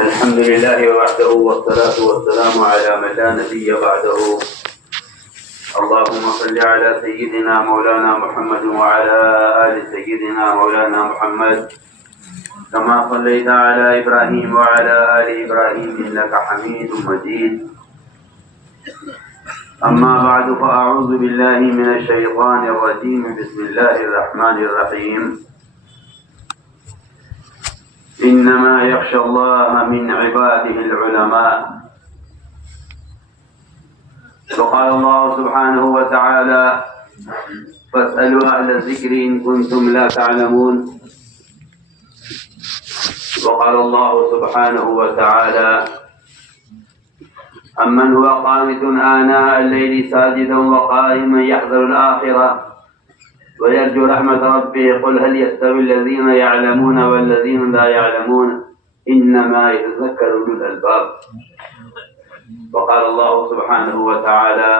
الحمد لله وحده والصلاة والسلام على من لا نبي بعده. اللهم صل على سيدنا مولانا محمد وعلى آل سيدنا مولانا محمد كما صليت على إبراهيم وعلى آل إبراهيم إنك حميد مجيد. أما بعد فأعوذ بالله من الشيطان الرجيم. بسم الله الرحمن الرحيم. إنما يخشى الله من عباده العلماء. وقال الله سبحانه وتعالى فاسألوا أهل الذكر إن كنتم لا تعلمون. وقال الله سبحانه وتعالى أمن هو قانت آناء الليل ساجدا وقائما يحذر الآخرة ويرجو رحمة ربه قل هل يستوي الذين يعلمون والذين لا يعلمون إنما يتذكر أولو الألباب. وقال الله سبحانه وتعالى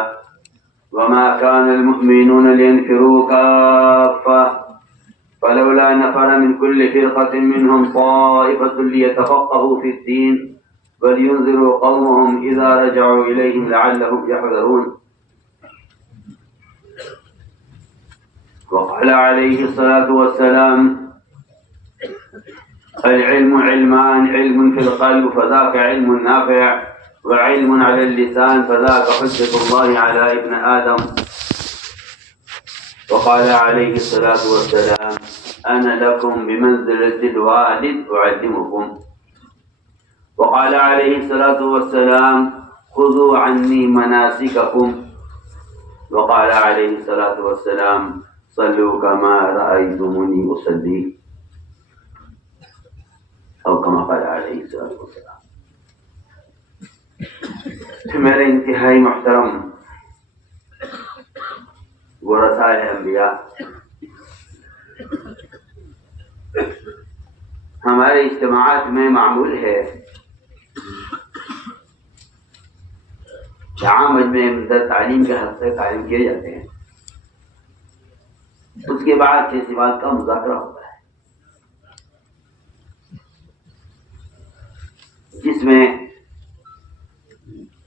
وما كان المؤمنون لينفروا كافة فلولا نفر من كل فرقة منهم طائفة ليتفقهوا في الدين ولينذروا قومهم إذا رجعوا إليهم لعلهم يحذرون. وقال عليه الصلاة والسلام العلم علمان، علم في القلب فذاك علم نافع وعلم على اللسان فذاك حجة الله على ابن آدم. وقال عليه الصلاة والسلام أنا لكم بمنزلة الوالد أعلمكم. وقال عليه الصلاة والسلام خذوا عني مناسككم. وقال عليه الصلاة والسلام صلوا كما رأيتموني أصلي أو كما قال عليه الصلاة والسلام. میرے انتہائی محترم ورثائے انبیاء، ہمارے اجتماعات میں معمول ہے کہ عام مجمع تعلیم کے حلقے قائم کیے جاتے ہیں. اس کے بعد کسی بات کا مذاکرہ ہوتا ہے جس میں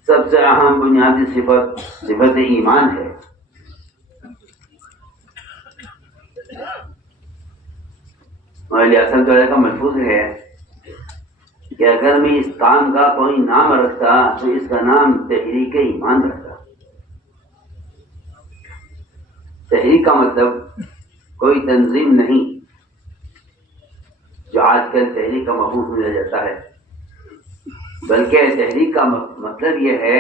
سب سے اہم بنیادی صفت ایمان ہے. مولانا حسن کا محفوظ ہے کہ اگر میں اس کام کا کوئی نام رکھتا تو اس کا نام تحریک ایمان رکھتا. تحریک کا مطلب کوئی تنظیم نہیں جو آج کل تحریک کا مفہوم سمجھا جاتا ہے، بلکہ تحریک کا مطلب یہ ہے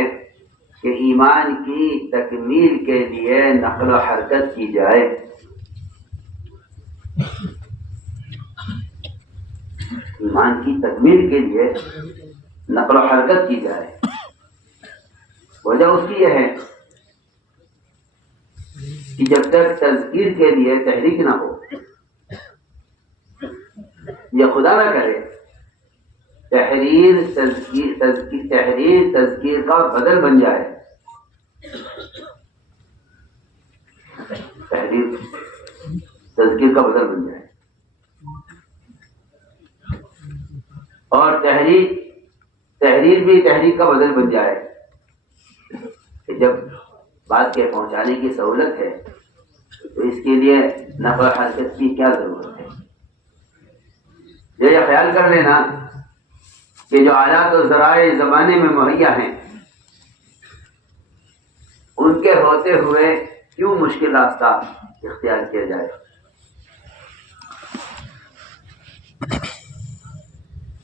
کہ ایمان کی تکمیل کے لیے نقل و حرکت کی جائے. ایمان کی تکمیل کے لیے نقل و حرکت کی جائے. وجہ اس کی یہ ہے کہ جب تک تذکیر کے لیے تحریک نہ ہو یا خدا نہ کرے تحریر تذکیر کا بدل بن جائے، تحریر تذکیر کا بدل بن جائے اور تحریر بھی تحریک کا بدل بن جائے کہ جب بات کے پہنچانے کی سہولت ہے تو اس کے لیے نقل و حرکت کی کیا ضرورت ہے. یہ خیال کر لینا کہ جو آلات و ذرائع زمانے میں مہیا ہیں ان کے ہوتے ہوئے کیوں مشکل راستہ اختیار کیا جائے.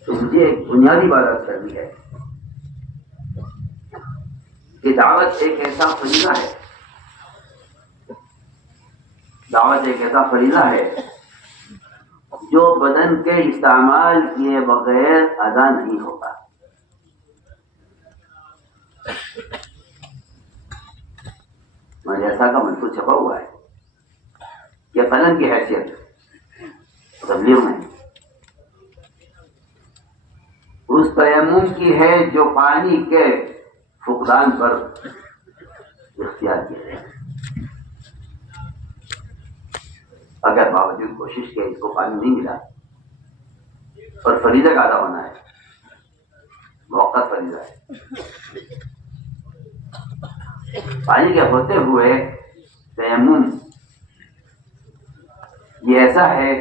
تو مجھے ایک بنیادی بات کرنی ہے کہ دعوت ایک ایسا فریضہ ہے، دعوت ایک ایسا فریضہ ہے جو بدن کے استعمال کیے بغیر ادا نہیں ہوگا. مدرسہ کا منصوب چھپا ہوا ہے کہ قلم کی حیثیت تبلیغ میں اس تیمم کی ہے جو پانی کے فقدان پر اختیار کیا ہے. اگر باوجود کوشش کے اس کو پانی نہیں ملا اور فریضہ کا ادا ہونا ہے فریضہ ہے. پانی کے ہوتے ہوئے تیمم یہ ایسا ہے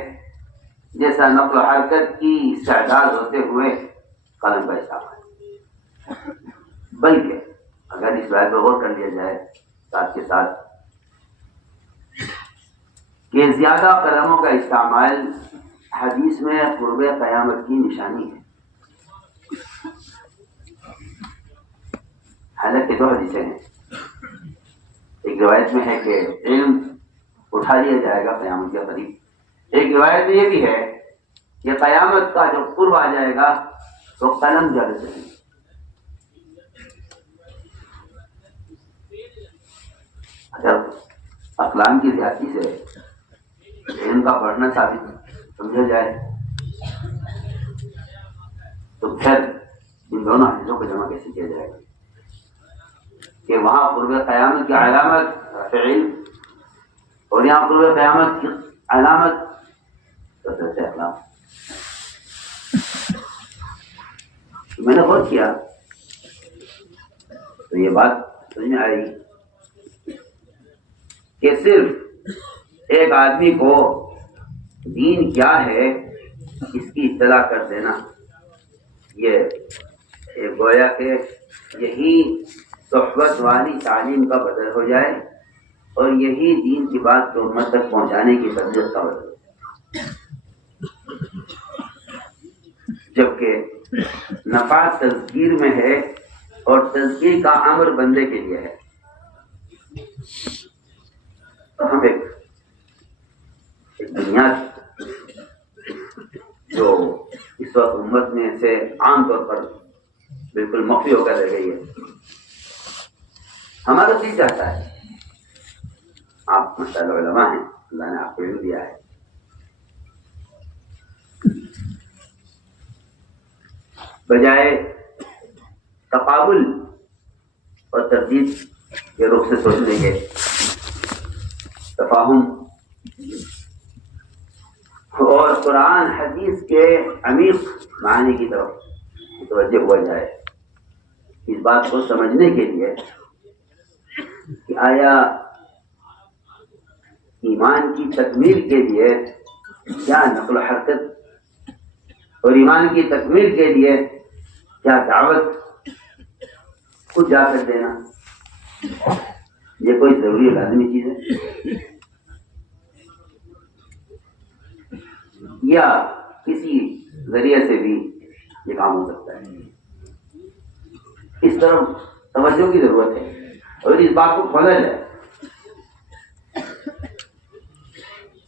جیسا نقل و حرکت کی استعداد ہوتے ہوئے قلم کا استعمال. بلکہ اگر اس بات پہ غور کر لیا جائے ساتھ کے ساتھ کہ زیادہ قلموں کا استعمال حدیث میں قرب قیامت کی نشانی ہے. حالانکہ دو حدیثیں ہیں. ایک روایت میں ہے کہ علم اٹھا لیا جائے گا قیامت کے قریب. ایک روایت میں یہ بھی ہے کہ قیامت کا جو قرب آ جائے گا تو قلم زیادہ چلے گا. اگر اقلام کی زیادتی سے علم کا بڑھنا ثابت سمجھا جائے تو پھر ان دونوں حدیثوں کو جمع کیسے کیا جائے گا کہ وہاں قرب قیامت کی علامت رفع علم اور یہاں قرب قیامت کی علامت کثرت اقلام. میں نے غور کیا تو یہ بات سمجھ میں آئی کہ صرف ایک آدمی کو دین کیا ہے اس کی اطلاع کر دینا یہ گویا کہ یہی صحبت والی تعلیم کا بدل ہو جائے اور یہی دین کی بات کو امت تک پہنچانے کی فضیلت کا بدل. جبکہ نفع تذکیر میں ہے اور تذکیر کا امر بندے کے لیے ہے. تو ہم ایک بنیاد جو اس وقت امت میں سے عام طور پر بالکل مخفی ہو کر رہ گئی ہے. ہمارا دل چاہتا ہے آپ ماشاءاللہ علماء ہیں, اللہ نے آپ کو علم دیا ہے, بجائے تقابل اور تردید کے رخ سے سوچنے کے تفاہم اور قرآن حدیث کے عمیق معنی کی طرف متوجہ ہوا جائے. اس بات کو سمجھنے کے لیے کہ آیا ایمان کی تکمیل کے لیے کیا نقل و حرکت اور ایمان کی تکمیل کے لیے کیا دعوت خود جا کر دینا یہ کوئی ضروری لازمی چیز ہے یا کسی ذریعے سے بھی یہ کام ہو سکتا ہے. اس طرف توجہ کی ضرورت ہے اور اس بات کو کھولا جائے,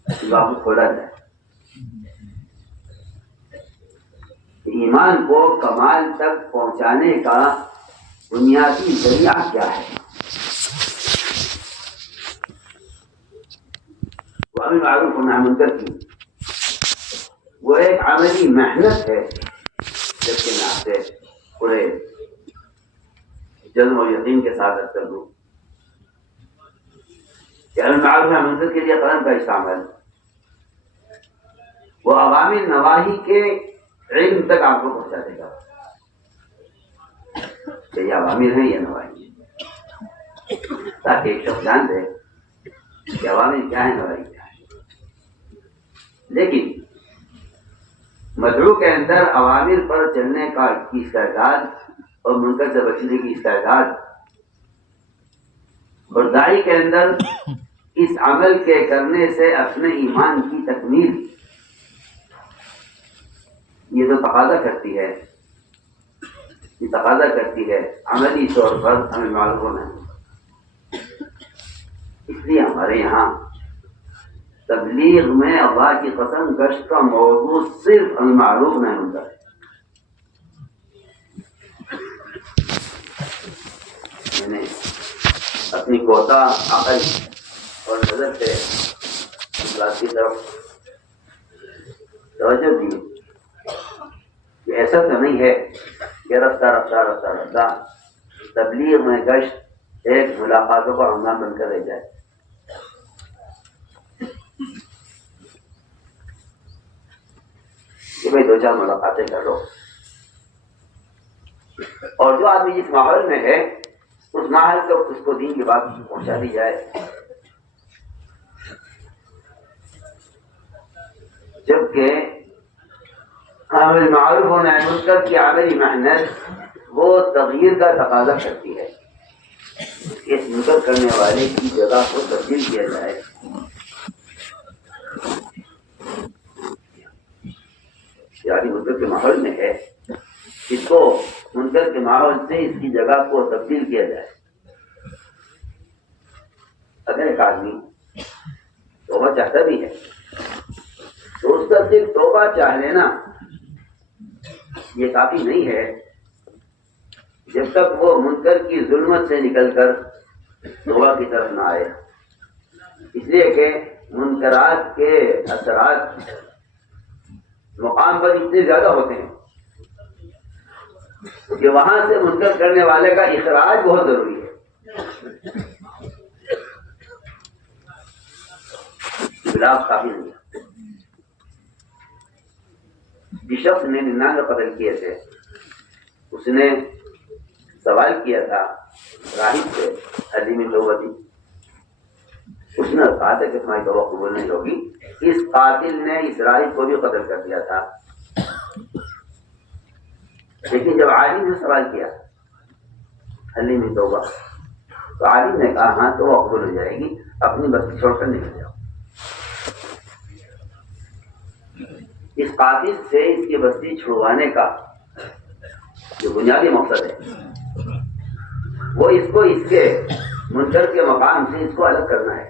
اس بات کو کھولا جائے ایمان کو کمال تک پہنچانے کا بنیادی ذریعہ کیا ہے. وہ امر معروف و نہی منکر کی وہ ایک عملی محنت ہے جبکہ میں آپ سے پورے جذب و یقین کے ساتھ کر دوں کہ امر معروف و نہی منکر کے لیے قلم کا استعمال وہ عوامی نواہی کے علم تک آپ کو پہنچا دے گا کہ یہ عوامل ہیں یہ نواہی ہے, تاکہ ایک شخص جان دے کہ عوامل کیا ہے نواہی کیا ہے. لیکن مدعو کے اندر عوامل پر چلنے کا کی استعداد اور منکر سے بچنے کی استعداد اور داعی کے اندر اس عمل کے کرنے سے اپنے ایمان کی تکمیل یہ تو تقاضا کرتی ہے, یہ تقاضا کرتی ہے عملی طور پر ہمیں معلوم ہونا ہے. اس لیے ہمارے یہاں تبلیغ میں اللہ کی قسم گشت کا موضوع صرف ہمیں معلوم نہیں ہوتا ہے. میں نے اپنی کوتا عقل اور نظر سے اخلاق کی طرف توجہ دی کہ ایسا تو نہیں ہے کہ رفتہ تبلیغ میں گشت ایک ملاقاتوں کا عنوان بن کر رہ جائے. کہ بھائی 2-4 ملاقاتیں کر لو, اور جو آدمی جس ماحول میں ہے اس ماحول کو اس کو دین کی بات پہنچا دی جائے. جبکہ عمل معروف و نہی منکر کی عملی محنت وہ تغیر کا تقاضا کرتی ہے. اس منکر کرنے والے کی جگہ کو تبدیل کیا جائے. یعنی منکر کے ماحول میں ہے اس کو منکر کے ماحول سے اس کی جگہ کو تبدیل کیا جائے. اگر ایک آدمی توبہ چاہتا بھی ہے تو اس کا صرف توبہ چاہ لینا یہ کافی نہیں ہے جب تک وہ منکر کی ظلمت سے نکل کر توبہ کی طرف نہ آئے. اس لیے کہ منکرات کے اثرات مقام پر اتنے زیادہ ہوتے ہیں کہ وہاں سے منکر کرنے والے کا اخراج بہت ضروری ہے. خلاف کافی نہیں. جس شخص نے 99 قتل کیے تھے اس نے سوال کیا تھا راہب سے عظیم توبتی. اس نے کہا تھا کہ تمہاری توبہ قبول نہیں ہوگی. اس قاتل نے اس راہب کو بھی قتل کر دیا تھا. لیکن جب عالم نے سوال کیا حلیم توبہ تو عالم نے کہا ہاں توبہ قبول ہو جائے گی, اپنی بستی چھوڑ کر نکل جاؤ. اس قاتل سے اس کی بستی چھڑوانے کا جو بنیادی مقصد ہے وہ اس کو اس کے منکر کے مقام سے اس کو الگ کرنا ہے.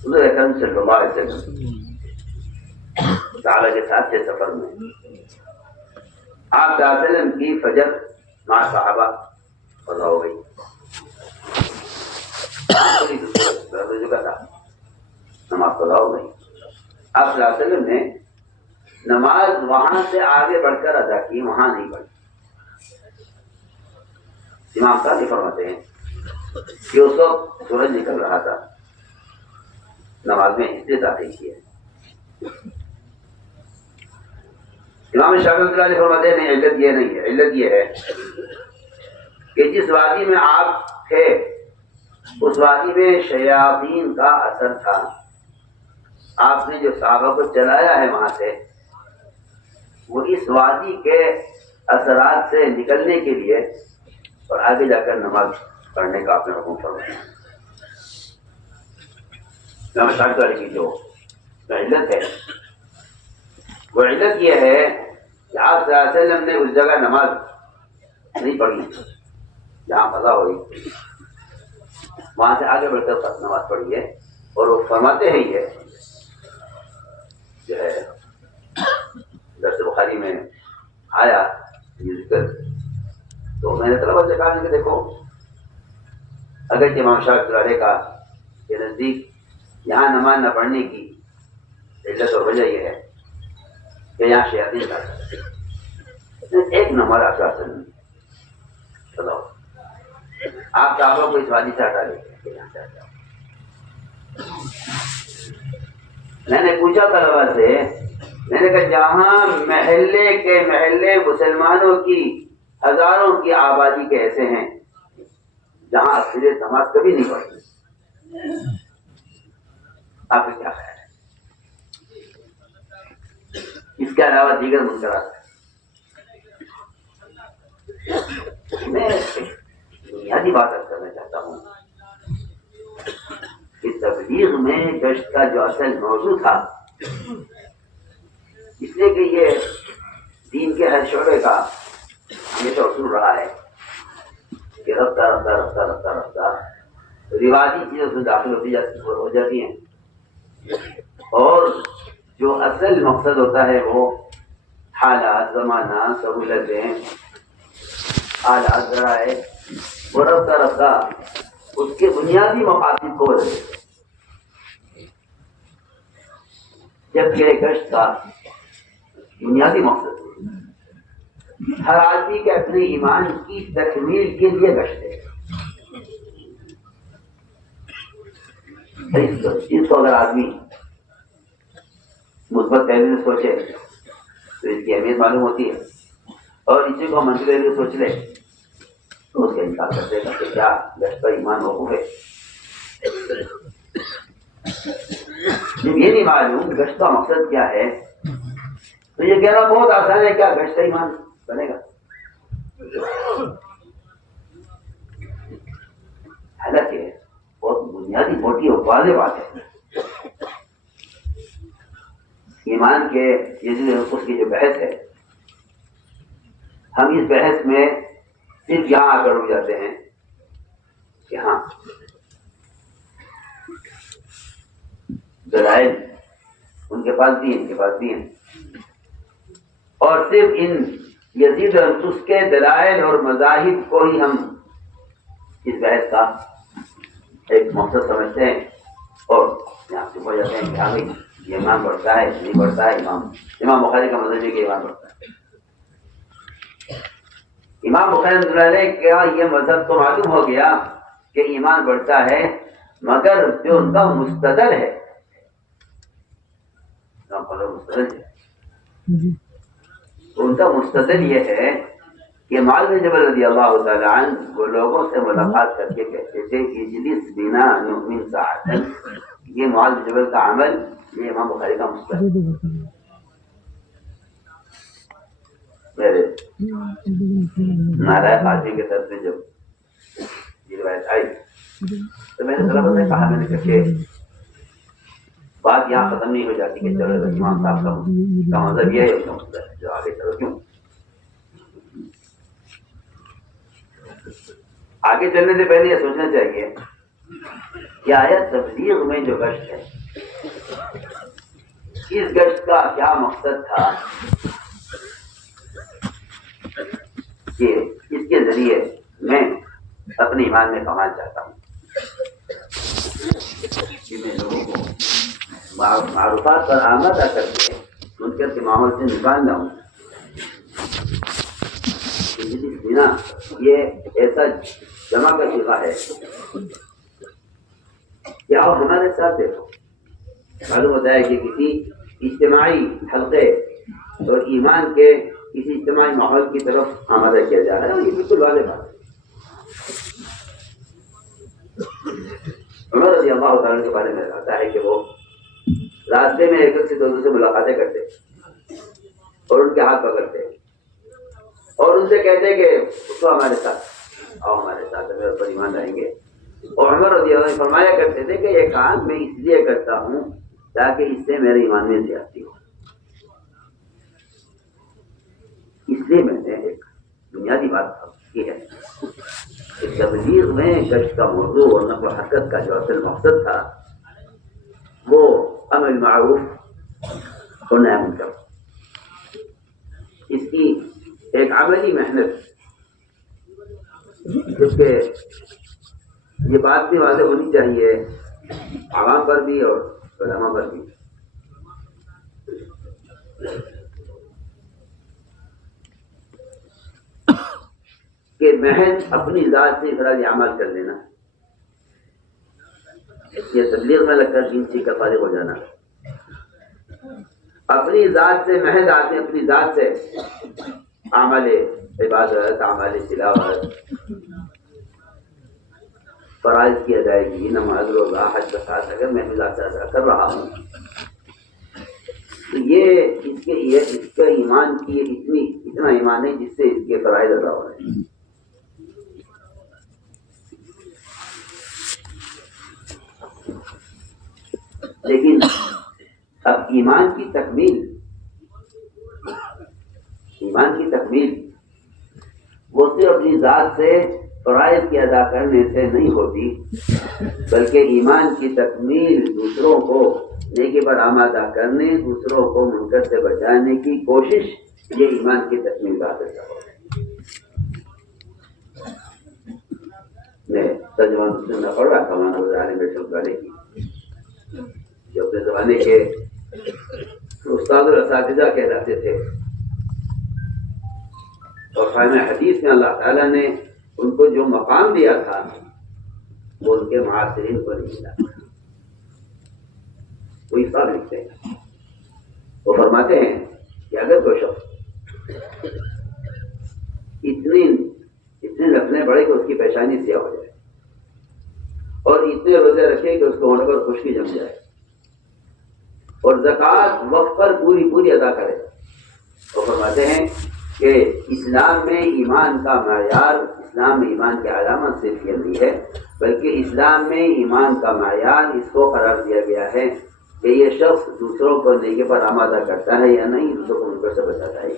حضور اکرم صلی اللہ علیہ وسلم صحابہ کے ساتھ کے سفر میں آپ صلی اللہ علیہ وسلم کی فجر مع صحابہ قضا ہو گئی. نماز قضا ہو گئی. آپ صلی اللہ علیہ وسلم نے نماز وہاں سے آگے بڑھ کر ادا کی, وہاں نہیں پڑھی. امام صاحب فرماتے ہیں کہ اس وقت سورج نکل رہا تھا, نماز میں حصے داخل کیے. امام شافعی رحمۃ اللہ علیہ فرماتے ہیں نہیں, علت یہ نہیں ہے. علت یہ ہے کہ جس وادی میں آپ تھے اس وادی میں شیاطین کا اثر تھا. آپ نے جو صحابہ کو چلایا ہے وہاں سے وہ اس وادی کے اثرات سے نکلنے کے لیے اور آگے جا کر نماز پڑھنے کا آپ نے حکم فرمایا. امام شافعی کی جو علت ہے وہ علت یہ ہے کہ آپ صلی اللہ علیہ وسلم نے اس جگہ نماز نہیں پڑھی جہاں قضا ہوئی, وہاں سے آگے بڑھ کر نماز پڑھی ہے. اور وہ فرماتے ہیں یہ جو ہے درس بخاری میں آیا یہ ذکر, تو میں نے طلبہ سے کہا کہ دیکھو اگر کہ امام شافعی کا کے نزدیک یہاں نماز نہ پڑھنے کی علت اور وجہ یہ ہے کہ یہاں شیاطین کا ایک نمبر آپ کا اثر نہیں. بتاؤ آپ صحابہ کو اس وادی سے ہٹا دیں. میں نے پوچھا طلبا سے, میں نے کہا جہاں محلے کے محلے مسلمانوں کی ہزاروں کی آبادی کے ایسے ہیں جہاں اکثریت نماز کبھی نہیں پڑھتی, آپ کا کیا خیال ہے؟ اس کے علاوہ دیگر منکرات میں بنیادی بات کرنا چاہتا ہوں کہ تبلیغ میں گشت کا جو اصل موضوع تھا, اس لیے کہ یہ دین کے ہر شعبے کا ہمیشہ اصول رہا ہے کہ رفتہ رفتہ رفتہ رفتہ رفتہ رواجی چیزوں سے داخل ہو جاتی ہیں, اور جو اصل مقصد ہوتا ہے وہ حالات, زمانہ, سہولتیں, حالات ذرائع, وہ رفتہ رفتہ اس کے بنیادی مقاصد کو بدلے. جبکہ گشت کا بنیادی مقصد ہر آدمی کے اپنے ایمان کی تکمیل کے لیے گشت ہے. اس کو اگر آدمی مثبت پہلو سے سوچے تو اس کی اہمیت معلوم ہوتی ہے، اور اسی کو منظر لیے سوچ لے تو اس کا انکار کر دے گا کہ کیا گشت کا ایمان موقوف ہے. جب یہ نہیں معلوم گشت کا مقصد کیا ہے تو یہ کہنا بہت آسان ہے، کیا گشت کا ایمان بنے گا؟ حالانکہ بہت بنیادی موٹی اور واضح بات ہے. ایمان کے یہ اس کی جو بحث ہے، ہم اس بحث میں صرف یہاں آ کر رک جاتے ہیں کہ ہاں دلائل ان کے پاس بھی ہیں، ان کے پاس بھی ہیں، اور صرف ان یزید اور اس کے دلائل اور مذاہب کو ہی ہم اس بحث کا ایک مقصد سمجھتے ہیں، اور یہاں سے ہو جاتے ہیں کہ ہاں یہ امام بڑھتا ہے نہیں بڑھتا ہے. امام بخاری کا مطلب ہے کہ ایمان بڑھتا ہے. امام بخاری رحمۃ اللہ علیہ کا یہ مذہب تو معلوم ہو گیا کہ ایمان بڑھتا ہے، مگر جو ان کا مستدل ہے ان کا مستدل یہ ہے کہ معاذ بن جبل رضی اللہ تعالیٰ عنہ وہ لوگوں سے ملاقات کر کے کہتے تھے کہ اجلس بنا نؤمن ساعتا. یہ معاذ بن جبل کا عمل، یہ امام بخاری کا مستدل. میرے نالائق آدمی کے طرف سے جب یہ روایت آئی تو میں نے طلبہ سے کہا، میں نے کہا کہ بات یہاں ختم نہیں ہو جاتی کہ چلو امام صاحب کا مذہب یہ ہے، اس کا مطلب جو آگے چلو کیوں. آگے چلنے سے پہلے یہ سوچنا چاہیے کہ آیا تبلیغ میں جو گشت ہے، اس گشت کا کیا مقصد تھا کہ اس کے ذریعے میں اپنے ایمان میں کمال چاہتا ہوں کہ میں لوگوں کو معروفات پر آمدہ کر کے منکر کے ماحول سے نکالنا ہوں. بنا یہ ایسا جمع کا صیغہ ہے کہ آپ ہمارے ساتھ دیکھو. معلوم ہوتا ہے کہ کسی اجتماعی حلقے اور ایمان کے کسی اجتماعی ماحول کی طرف آمادہ کیا جا رہا ہے، اور یہ بالکل واضح بات ہے. عمر رضی اللہ تعالیٰ کے بارے میں آتا ہے کہ وہ راستے میں ایک سے دوسرے سے ملاقاتیں کرتے اور ان کے ہاتھ پکڑتے اور ان سے کہتے کہ تو ہمارے ساتھ آؤ، ہمارے ساتھ میرے پر ایمان لائیں گے. اور عمر رضی اللہ عنہ فرمایا کرتے تھے کہ یہ کام میں اس لیے کرتا ہوں تاکہ اس سے میرے ایمان میں زیادتی ہو. اس لیے میں نے ایک بنیادی بات کی ہے کہ تبلیغ میں گشت کا موضوع اور نقل و حرکت کا جو اصل مقصد تھا وہ امر معروف اور نہی عن منکر، اس کی ایک عملی محنت، جبکہ یہ بات بھی واضح ہونی چاہیے عوام پر بھی اور علماء پر بھی کہ محض اپنی ذات سے افراد عمل کر لینا، یہ تبلیغ میں لگ کر دین سے فارغ ہو جانا. اپنی ذات سے محض آدمی اپنی ذات سے عمل عبادت، عمل تلاوت، فرائض کی ادائیگی، نماز روزہ حج زکات اگر میں اپنی ذات سے ادا کر رہا ہوں تو یہ اس کے ایمان کی اتنا ایمان ہے جس سے اس کے فرائض ادا ہو رہے ہیں. لیکن اب ایمان کی تکمیل وہ صرف اپنی ذات سے فرائض کی ادا کرنے سے نہیں ہوتی، بلکہ ایمان کی تکمیل دوسروں کو نیکی پر آمادہ کرنے، دوسروں کو منکر سے بچانے کی کوشش، یہ ایمان کی تکمیل کا حصہ ہے. میں ترجمہ مسلم نہ پڑھ رہا تھا مولانا عالم والے کی، جو اپنے زمانے کے استاد اور اساتذہ کہلاتے تھے، اور قائم حدیث میں اللہ تعالیٰ نے ان کو جو مقام دیا تھا وہ ان کے معاصرین کو نہیں ملا. کوئی صاحب لکھتے ہیں، وہ فرماتے ہیں کہ اگر کوئی شخص اتنی رکھنے پڑے کہ اس کی پیشانی سیاہ ہو جائے اور اتنے روزے رکھے کہ اس کو ہونے پر خشکی جم جائے اور زکوٰۃ وقت پر پوری ادا کرے، تو فرماتے ہیں کہ اسلام میں ایمان کا معیار، اسلام میں ایمان کی علامت صرف یہ نہیں ہے، بلکہ اسلام میں ایمان کا معیار اس کو قرار دیا گیا ہے کہ یہ شخص دوسروں کو نیکی پر آمادہ کرتا ہے یا نہیں، دوسروں کو منکر سے بچاتا ہے۔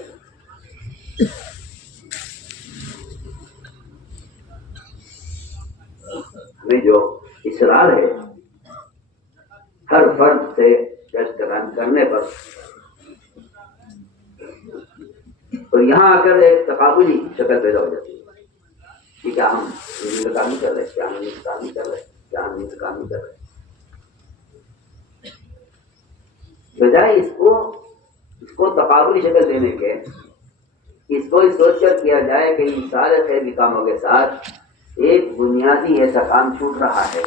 ہمیں جو اصرار ہے ہر فرد سے گشت کرنے پر، اور یہاں آ کر ایک تقابلی شکل پیدا ہو جاتی ہے کہ کیا ہم انتقام نہیں کر رہے، کیا ہم انتقام نہیں کر رہے، کیا ہم انتقام نہیں کر رہے، بجائے اس کو تقابلی شکل دینے کے اس کو اس سوچ کر کیا جائے کہ ان سارے خیری کاموں کے ساتھ ایک بنیادی ایسا کام چھوٹ رہا ہے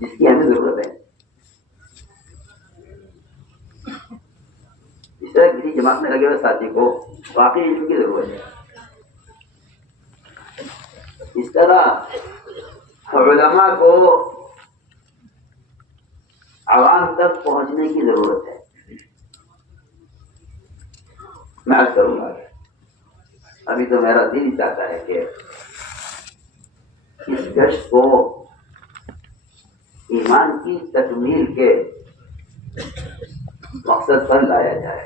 جس کی ہمیں ضرورت ہے۔ اس طرح کسی جماعت میں لگے ہوئے ساتھی کو واقعی علم کی ضرورت ہے، اس طرح علماء کو عوام تک پہنچنے کی ضرورت ہے۔ میں عرض کروں گا، ابھی تو میرا دل ہی چاہتا ہے کہ اس گشت کو ایمان کی تکمیل کے مقصد پر لایا جائے۔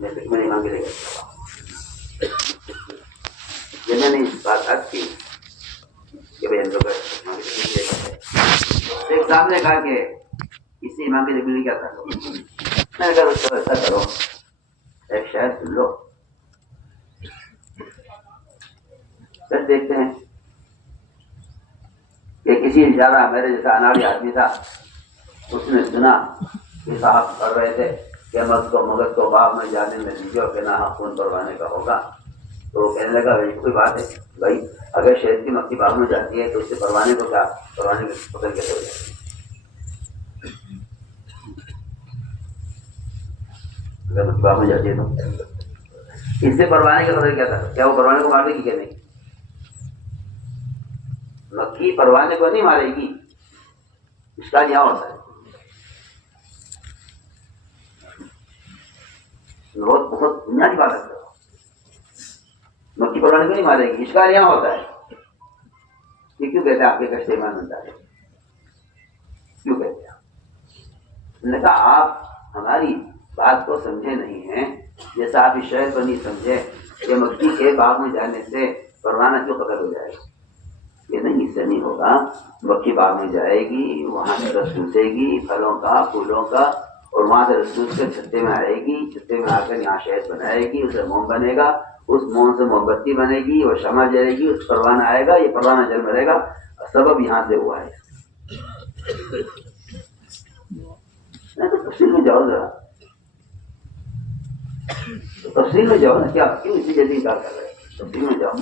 میں تکمیل ایمان کے لیے جب میں نے اس بات عرض کی کہ بھائی ہم لوگ ایک صاحب نے کہا کہ اس سے ایمان کی تکمیل کیا کرو، میں نے کہا اس کو ایسا کرو، ایک شاعر سن لو، پھر دیکھتے ہیں کہ کسی اشارہ میرے جیسا اناڑی آدمی تھا، اس نے سنا کہ صاحب کر رہے تھے کہ مغز کو باغ میں جانے میں دیجیے اور کہ نہ خون پروانے کا ہوگا، تو وہ کہنے لگا بھائی کوئی بات ہے بھائی، اگر شہد کی مکھی باغ میں جاتی ہے تو اس سے پروانے کو کیا، پروانے کو پکڑ کیسے ہو جائے گی؟ اگر مکھی باغ میں جاتی ہے تو اس سے پروانے کا قدر کیا تھا، کیا وہ پروانے کو مارے گی کہ نہیں؟ مکھی پروانے کو نہیں مارے گی، اشکال یہاں ہوتا ہے، بہت بنیادی بات ہے، مکھی پروانے کو نہیں مارے گی، اشکال یہاں ہوتا ہے۔ یہ کیوں کہتے ہیں آپ کے کشت ایمان بنتا ہے؟ کیوں کہتے ہیں؟ میں نے کہا آپ ہماری بات کو سمجھے نہیں ہیں، جیسا آپ اس شعر کو نہیں سمجھے کہ مکھی کے باغ میں جانے سے پروانہ کیوں قتل ہو جائے گا۔ یہ نہیں، اس سے نہیں ہوگا۔ مکھی باغ میں جائے گی، وہاں سے رس چوسے گی پھلوں کا، پھولوں کا، اور وہاں سے رس چوس کے چھتے میں آئے گی، چھتے میں آ کر یہاں شہد بنائے گی، اسے موم بنے گا، اس موم سے موم بتی بنے گی اور شمع جلے گی، اس پروانہ آئے گا، یہ پروانہ جل مرے گا، سبب یہاں سے ہوا ہے۔ تو تفصیل میں جاؤ ذرا، تفصیل میں جاؤ نا، کیا کیوں اسی جیسی کار کر رہے ہیں؟ تفصیل میں جاؤ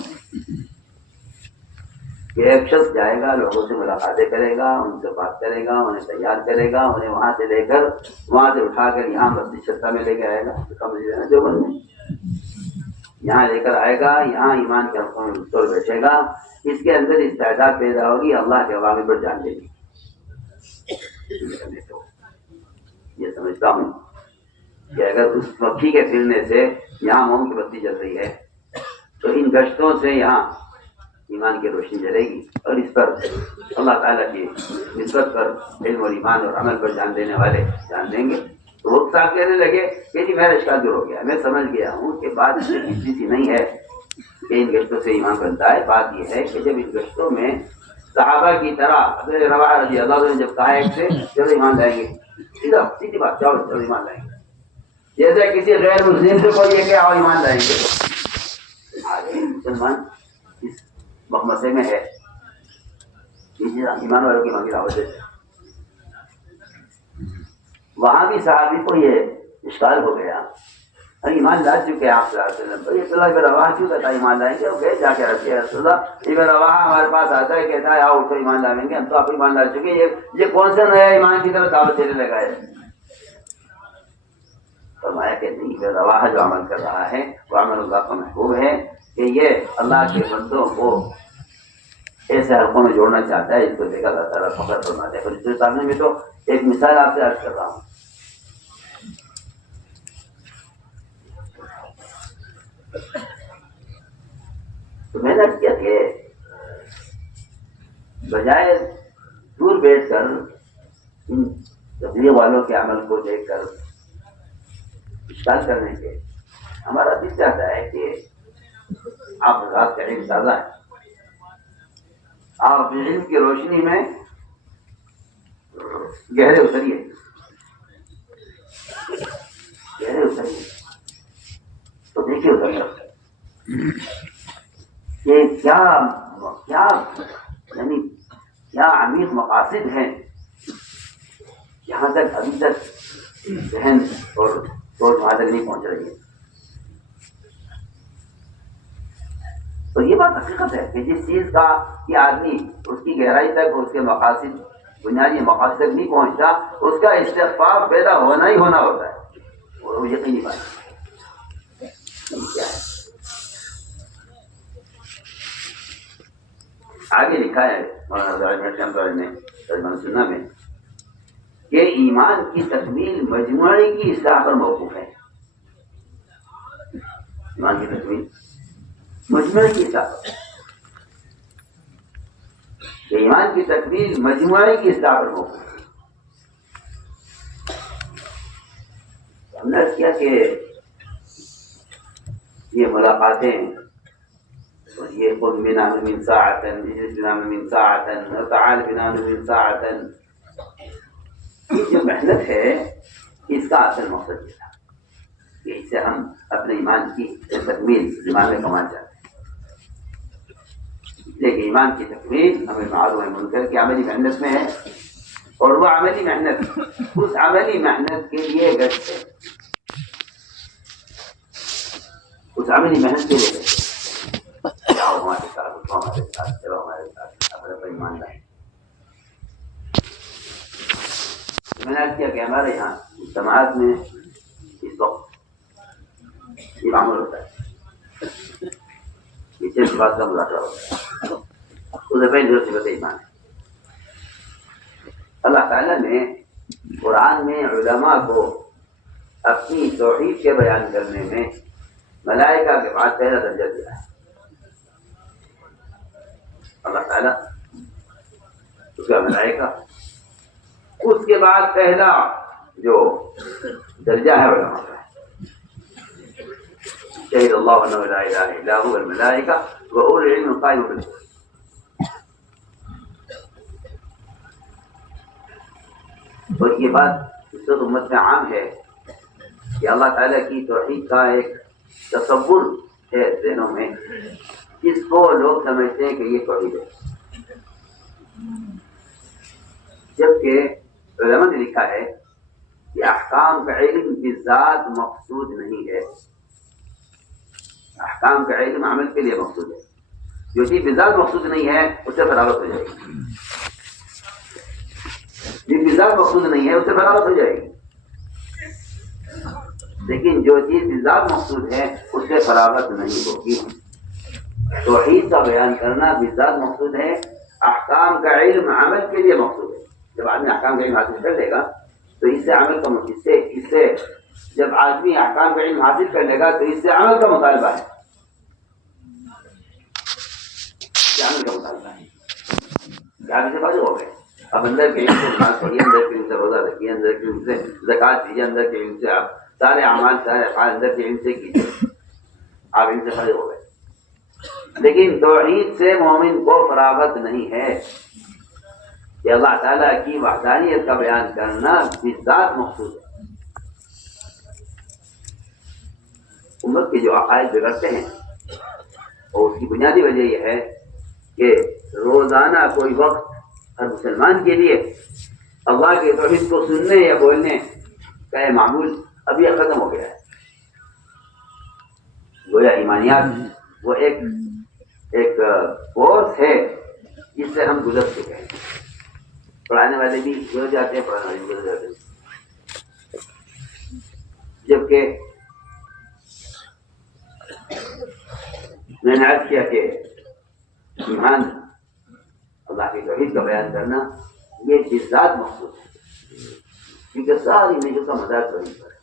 کہ ایک شخص جائے گا، لوگوں سے ملاقاتیں کرے گا، ان سے بات کرے گا، انہیں تیار کرے گا، انہیں وہاں سے لے کر، وہاں سے اٹھا کر یہاں مسجد چھتا میں لے کے آئے گا، دیوبند میں یہاں لے کر آئے گا، یہاں ایمان کے حقوں میں مستور بیٹھے گا، اس کے اندر استعداد پیدا ہوگی اللہ کے عوامی پر جان دے گی۔ یہ سمجھتا ہوں کہ اگر اس مکھی کے پھرنے سے یہاں موم کی بتی جل رہی ہے تو ان گشتوں سے یہاں ایمان کی روشنی جلے گی، اور اس پر اللہ تعالیٰ کی نسبت پر علم اور ایمان اور عمل پر جان دینے والے جان دیں گے۔ تو وہ صاحب کہنے لگے کہ جی میرا اشکال دور ہو گیا، میں سمجھ گیا ہوں کہ بات اس سے سی نہیں ہے کہ ان گشتوں سے ایمان بنتا ہے، بات یہ ہے کہ جب ان گشتوں میں صحابہ کی طرح حضرت رواحہ رضی اللہ عنہ نے جب کہا ایک سے چلو ایمان لائیں گے، سیدھی بات، چلو ایمان لائیں گے، جیسے کسی غیر مسلم سے کوئی یہ کہ آؤ ایمان لائیں گے، آگے مسلمان اس مخمسے میں ہے، ایمان والوں کی مانگی دعوت دیتے۔ وہاں بھی صحابی کو یہ اشکال ہو گیا، ایمان لا چکے آپ صلی اللہ علیہ وسلم. تو یہ صلی اللہ روا کیوں کہتا ہے ایمان لائیں گے؟ وہ جا کے رکھے ہیں رسول اللہ ابن روا ہمارے پاس آتا ہے کہتا ہے آؤ اٹھو ایمان لائیں گے. ہم تو آپ ایمان لا چکے. یہ کون سا نیا ایمان کی طرف دعوت دینے لگا ہے؟ فرمایا کہ نہیں، ابن روا جو عمل کر رہا ہے وہ عمل اللہ کا محبوب ہے کہ یہ اللہ کے بندوں کو ایسے حلقوں میں جوڑنا چاہتا ہے جس کو دیکھا اللہ تعالیٰ فخر فرماتے ہیں. اس سامنے میں تو ایک مثال آپ سے عرض کر رہا ہوں. تو میں نے کیا کہ بجائے دور بیٹھ کر ان تبلیغ والوں کے عمل کو دیکھ کر اشکال کرنے کے، ہمارا دل چاہتا ہے کہ آپ حضرات کا علم تازہ ہے، آپ علم کی روشنی میں گہرے اتریے تو دیکھیے اتر کہ کیا یعنی کیا عمیق مقاصد ہیں یہاں تک ابھی تک ذہن اور سوچ وہاں تک نہیں پہنچ رہی ہے. تو یہ بات حقیقت ہے کہ جس چیز کا یہ آدمی اس کی گہرائی تک اس کے مقاصد بنیادی مقاصد تک نہیں پہنچتا، اس کا استغفار پیدا ہونا ہی ہونا ہوتا ہے. وہ یقینی بات ہے. کیا ہے آگے لکھا ہے مولانا نے ترجمہ سننا میں کہ ایمان کی تکمیل مجموعی کی اصلاح پر موقوف ہے. ایمان کی تکمیل مجموعی کی اصلاح پر، کہ ایمان کی تکمیل مجموعی کی اصلاح پر موقوف ہے. ہم نے کیا کہ یہ ملاقاتیں اور یہ خود بنا من ساعتن اجلس بنا من ساعتن تعال بنا من ساعتن، یہ جو محنت ہے اس کا اصل مقصد یہ تھا کہ اس سے ہم اپنے ایمان کی تکمیل ایمان میں کمانا چاہتے ہیں. لیکن ایمان کی تکمیل ہمیں معلوم ہے منکر کی عملی محنت میں ہے، اور وہ عملی محنت اس عملی محنت کے لیے گشت ہے، اس عملی محنت کے لیے گشت ہے. آؤ ہمارے ساتھ، اٹھو ہمارے ساتھ، چلو ہمارے ساتھ، اپنے پر ایمان لائیں. میں نے کیا کہ ہمارے یہاں جماعت میں اس وقت یہ معمول ہوتا ہے، اس بات کا مذاکرہ ہوتا ہے. اسے پہلے جو صفت ایمان ہے. اللہ تعالیٰ نے قرآن میں علماء کو اپنی توحید کے بیان کرنے میں ملائکہ کے بعد پہلا درجہ دیا ہے. اللہ تعالیٰ اس کا ملائکہ، اس کے بعد پہلا جو درجہ ہے علماء کا. شہید اللہ انہ لا الہ الا هو الملائکہ واولو العلم قائما بالقسط. اور یہ بات اس وقت امت میں عام ہے کہ اللہ تعالیٰ کی توحید کا ایک تصور ہے ذہنوں میں، جس کو لوگ سمجھتے ہیں کہ یہ توحید ہے، جبکہ علماء نے لکھا ہے کہ احکام کا علم بذات مقصود نہیں ہے. احکام کا علم عمل کے لیے مقصود ہے. جو چیز بذات مقصود نہیں ہے اس سے فراغت ہو جائے گی. جو بذات مقصود نہیں ہے اس سے فراغت ہو جائے گی. لیکن جو چیز بذات مقصود ہے اس سے فراغت نہیں ہوگی. توحید کا بیان کرنا بذات مقصود ہے، احکام کا علم عمل کے لیے مقصود ہے. جب آدمی احکام کا علم حاصل کر لے گا تو اس سے عمل کا اس سے جب آدمی احکام کا علم حاصل کر لے گا تو اس سے عمل کا مطالبہ ہے. عمل کا مطالبہ ہے. آپ سے فارغ ہو گئے، اب اندر کے علم سے نماز پڑھیے، اندر کے علم سے روزہ رکھیے، اندر کے علم سے زکوٰۃ دیجیے، اندر کے علم سے آپ سارے اعمال سارے افعال اندر کے علم سے کیجیے. آپ علم سے فارغ ہو گئے. لیکن توحید سے مومن کو فراغت نہیں ہے کہ اللہ تعالیٰ کی وحدانیت کا بیان کرنا بذات مقصود ہے. امت کے جو عقائد بگڑتے ہیں اور اس کی بنیادی وجہ یہ ہے کہ روزانہ کوئی وقت ہر مسلمان کے لیے اللہ کے توحید کو سننے یا بولنے کا یہ معمول اب یہ ختم ہو گیا ہے. گویا ایمانیات وہ ایک کورس ہے جس سے ہم گزر چکے ہیں. پڑھانے والے بھی گزر جاتے ہیں، پڑھانے والے بھی گزر جاتے ہیں. جبکہ میں نے عرض کیا کہ ایمان اللہ کی توحید کا بیان کرنا یہ بالذات مخصوص ہے، کیونکہ ساری نیکیوں کا مدار توحید پر ہے.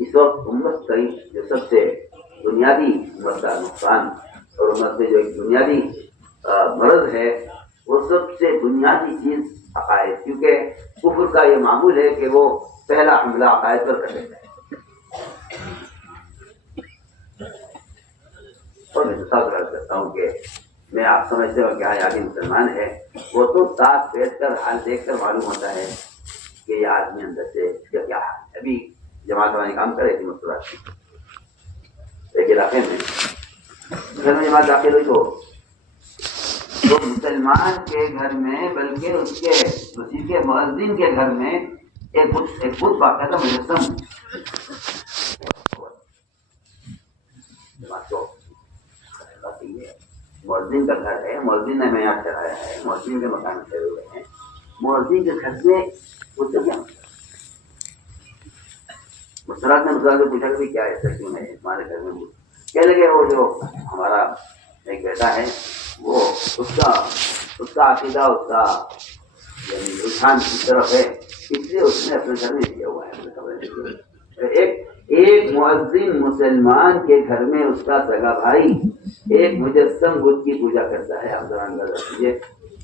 اس وقت امت کا جو سب سے بنیادی امت کا نقصان اور امت میں جو ایک بنیادی مرض ہے وہ سب سے بنیادی چیز عقائد، کیونکہ کفر کا یہ معمول ہے کہ وہ پہلا حملہ عقائد پر کر دیتا ہے. اور میں ساتھ رکھ سکتا ہوں کہ میں آپ سمجھتے ہو کہ آدمی مسلمان ہے، وہ تو ساتھ بیٹھ کر حال دیکھ کر معلوم ہوتا ہے کہ یہ آدمی اندر سے اس کا کیا حال ہے. ابھی جماعت والے کام کر رہے تھے مستقبل ایک علاقے میں، گھر میں جماعت داخل ہوئی تو مسلمان کے گھر میں بلکہ اس کے مسیح کے مؤذن کے گھر میں ایک بت باقاعدہ مجسم مؤذن کا گھر ہے، مؤذن نے معیار چڑھایا ہے، مؤذن کے مکان میں ٹھہرے ہوئے ہیں، مؤذن کے گھر سے اس سے کیا مسرات نے مسرات سے پوچھا کہ کیا ایسا کیوں ہے ہمارے گھر میں؟ کہنے لگے وہ جو ہمارا ایک بیٹا ہے وہ اس کا عقیدہ اس کا یعنی رجحان کی طرف ہے، اس لیے اس نے اپنے گھر میں کیا ہوا ہے. ایک مؤذن مسلمان کے گھر میں اس کا سگا بھائی ایک مجسم بت کی پوجا کرتا ہے. آپ ذرا اندازہ کیجیے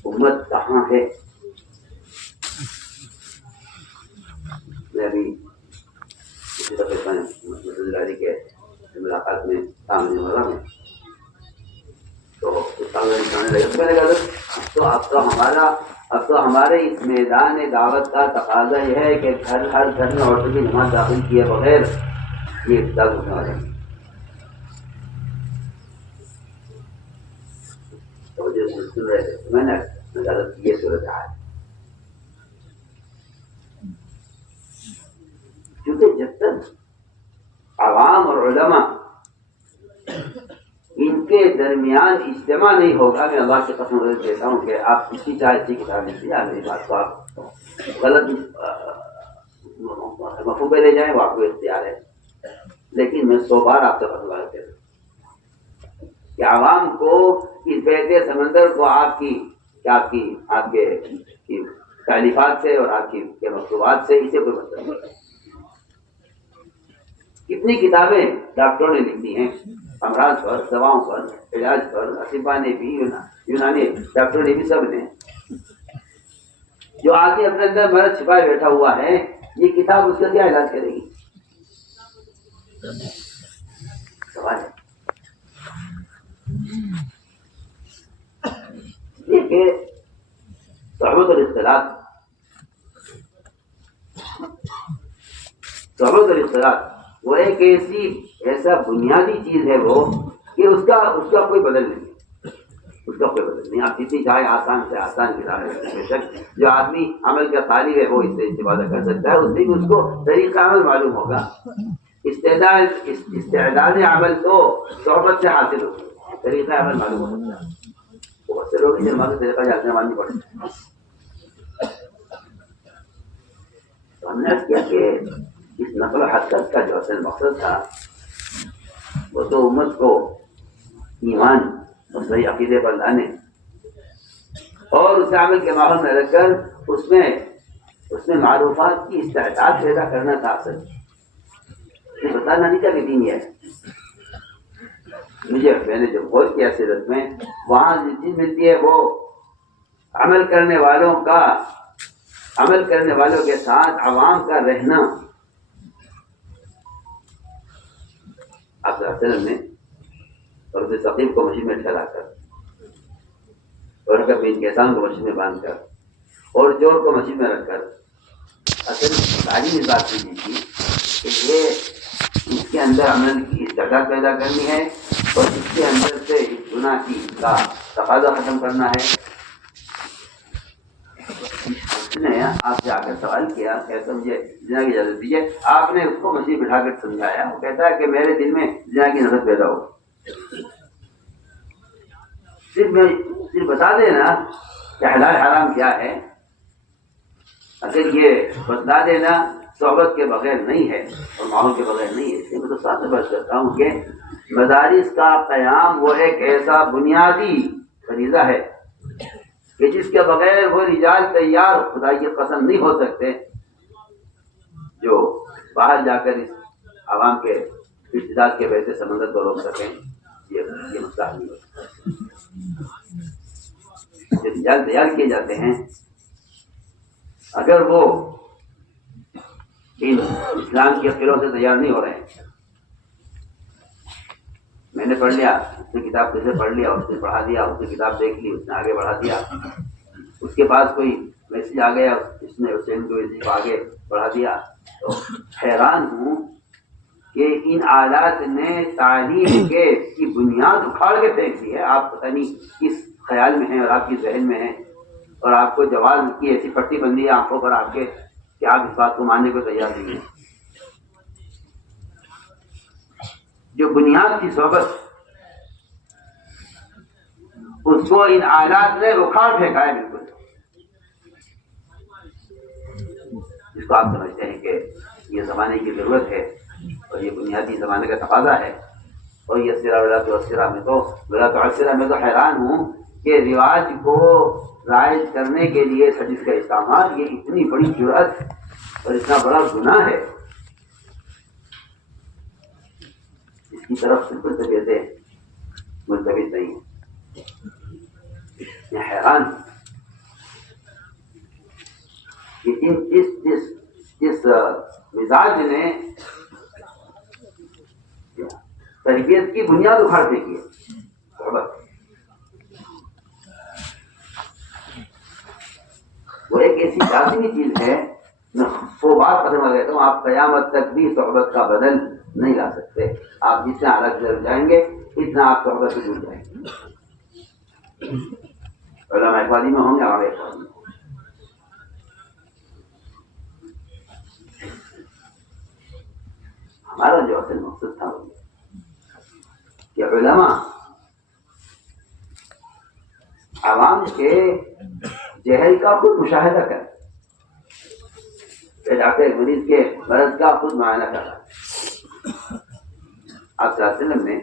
امت کہاں ہے. میں ابھی اسی دفعہ مسجد کے ملاقات میں سامنے والا میں تو اب تو ہمارے اس میدان دعوت کا تقاضا یہ ہے کہ ہر گھر میں عورتوں کی نماز داخل کیے بغیر یہ ابتدا ہونے والے ہیں. میں نے یہ صورت حال کیونکہ جب تک عوام اور علماء ان کے درمیان اجتماع نہیں ہوگا، میں اللہ کی قسم دیتا ہوں کہ آپ کسی چاہے اچھی کتاب لکھیے، آپ میری بات کو آپ غلط مفہوم پہ لے جائیں وہ آپ کو اختیار ہے، لیکن میں 100 بار آپ سے فتویٰ دیتا ہوں کہ عوام کو اس بہتے سمندر کو آپ کے تعلیفات سے اور آپ کے مکتوبات سے اسے کوئی مطلب نہیں. کتنی کتابیں ڈاکٹروں نے لکھی ہیں امراض پر، دواؤں پر، علاج پر، اطباء نے بھی، یونانی ڈاکٹروں نے بھی، سب نے. جو آدمی اپنے اندر مرض چھپائے بیٹھا ہوا ہے یہ کتاب اس کا کیا علاج کرے گی؟ سوال ہے یہ کہ صحبت اور اختلاط وہ ایک ایسا بنیادی چیز ہے وہ کہ اس کا کوئی بدل نہیں ہے، اس کا کوئی بدل نہیں. آپ جتنی چاہے آسان سے آسان کتاب ہے، بے شک جو آدمی عمل کا طالب ہے وہ اس سے استفادہ کر سکتا ہے، اس سے بھی اس کو طریقہ عمل معلوم ہوگا. استعداد عمل تو صحبت سے حاصل ہوگا، طریقہ عمل معلوم ہو سکتا ہے. بہت سے لوگ اس طریقہ جاننے ماننی پڑتے ہیں. تو ہم نے کیا کہ اس نقل و حرکت کا جو اصل مقصد تھا وہ تو امت کو ایمان اور صحیح عقیدے پر لانے اور اس عمل کے ماحول میں رکھ کر اس میں معروفات کی استعداد پیدا کرنا تھا. اصل یہ بتانا نہیں تھا کہ دین یہ ہے. میں نے جب غور کیا سیرت میں وہاں جو چیز ملتی ہے وہ عمل کرنے والوں کے ساتھ عوام کا رہنا. آپ نے اور اسے ثقیف کو مشین میں ٹھہرا کر اور اگر ان کسان کو مشین میں باندھ کر اور چور کو مشین میں رکھ کر اصل تعلیم اس بات کی تھی کہ یہ اس کے اندر عمل کی استعداد پیدا کرنی ہے اور اس کے اندر سے اس گناہ کا تقاضا ختم کرنا ہے. اس نے آپ سے آ کر سوال کیا، کہتا مجھے زنا کی اجازت دیجیے. آپ نے اس کو مسجد بٹھا کر سمجھایا. وہ کہتا ہے کہ میرے دل میں زنا کی نفرت پیدا ہو. صرف بتا دینا کہ حلال حرام کیا ہے. اگر یہ بتلا دینا صحبت کے بغیر نہیں ہے اور ماحول کے بغیر نہیں ہے. اس لیے میں تو ساتھ بات کرتا ہوں کہ مدارس کا قیام وہ ایک ایسا بنیادی فریضہ ہے کہ جس کے بغیر وہ رجال تیار خدا کی قسم نہیں ہو سکتے جو باہر جا کر اس عوام کے ارتداد کے بہتے سمندر کو روک سکیں. یہ مسئلہ نہیں ہو سکتا. جو رجال تیار کیے جاتے ہیں اگر وہ ان اسلام کے قلعوں سے تیار نہیں ہو رہے ہیں. میں نے پڑھ لیا، اس نے کتاب کیسے پڑھ لیا، اس نے پڑھا دیا، اس نے کتاب دیکھ لی، اس نے آگے بڑھا دیا. اس کے پاس کوئی میسج آ گیا، اس نے حسین کو آگے بڑھا دیا. تو حیران ہوں کہ ان آلات نے تعلیم کے کی بنیاد اکھاڑ کے پھینک دی ہے. آپ پتہ نہیں کس خیال میں ہیں اور آپ کی ذہن میں ہیں، اور آپ کو جواز کی ایسی پٹی بندی ہے آنکھوں پر آپ کے کہ آپ اس بات کو ماننے کو تیار نہیں ہیں. جو بنیاد کی صحبت اس کو ان آلات نے اکھاڑ پھینکا ہے بالکل. جس کو آپ سمجھتے ہیں کہ یہ زمانے کی ضرورت ہے اور یہ بنیادی زمانے کا تقاضا ہے. اور یہ ولا تعسرہ میں تو حیران ہوں کہ رواج کو رائج کرنے کے لیے حدیث کا استعمال یہ اتنی بڑی جرأت اور اتنا بڑا گناہ ہے. اس کی طرف بالکل طبیعتیں ملتوت نہیں ہیں. میں حیران کہ جس مزاج نے تربیت کی بنیاد اکھاڑ پھینکی ہے، وہ ایک ایسی لازمی چیز ہے. میں وہ بات ختم کر دیتا ہوں. آپ قیامت تک بھی صحبت کا بدل نہیں لا سکتے. آپ جتنے حالت گزر جائیں گے اتنا آپ صحبت سے جڑ جائیں گے. علماء اقبالی میں ہوں گے، عوام اقبالی میں. ہمارا جو اصل مقصد تھا وہ کہ علماء عوام کے جہل کا خود مشاہدہ کریں. ڈاکٹر مریض کے مرض کا خود معائنہ کرا. آپ صلی اللہ علیہ وسلم نے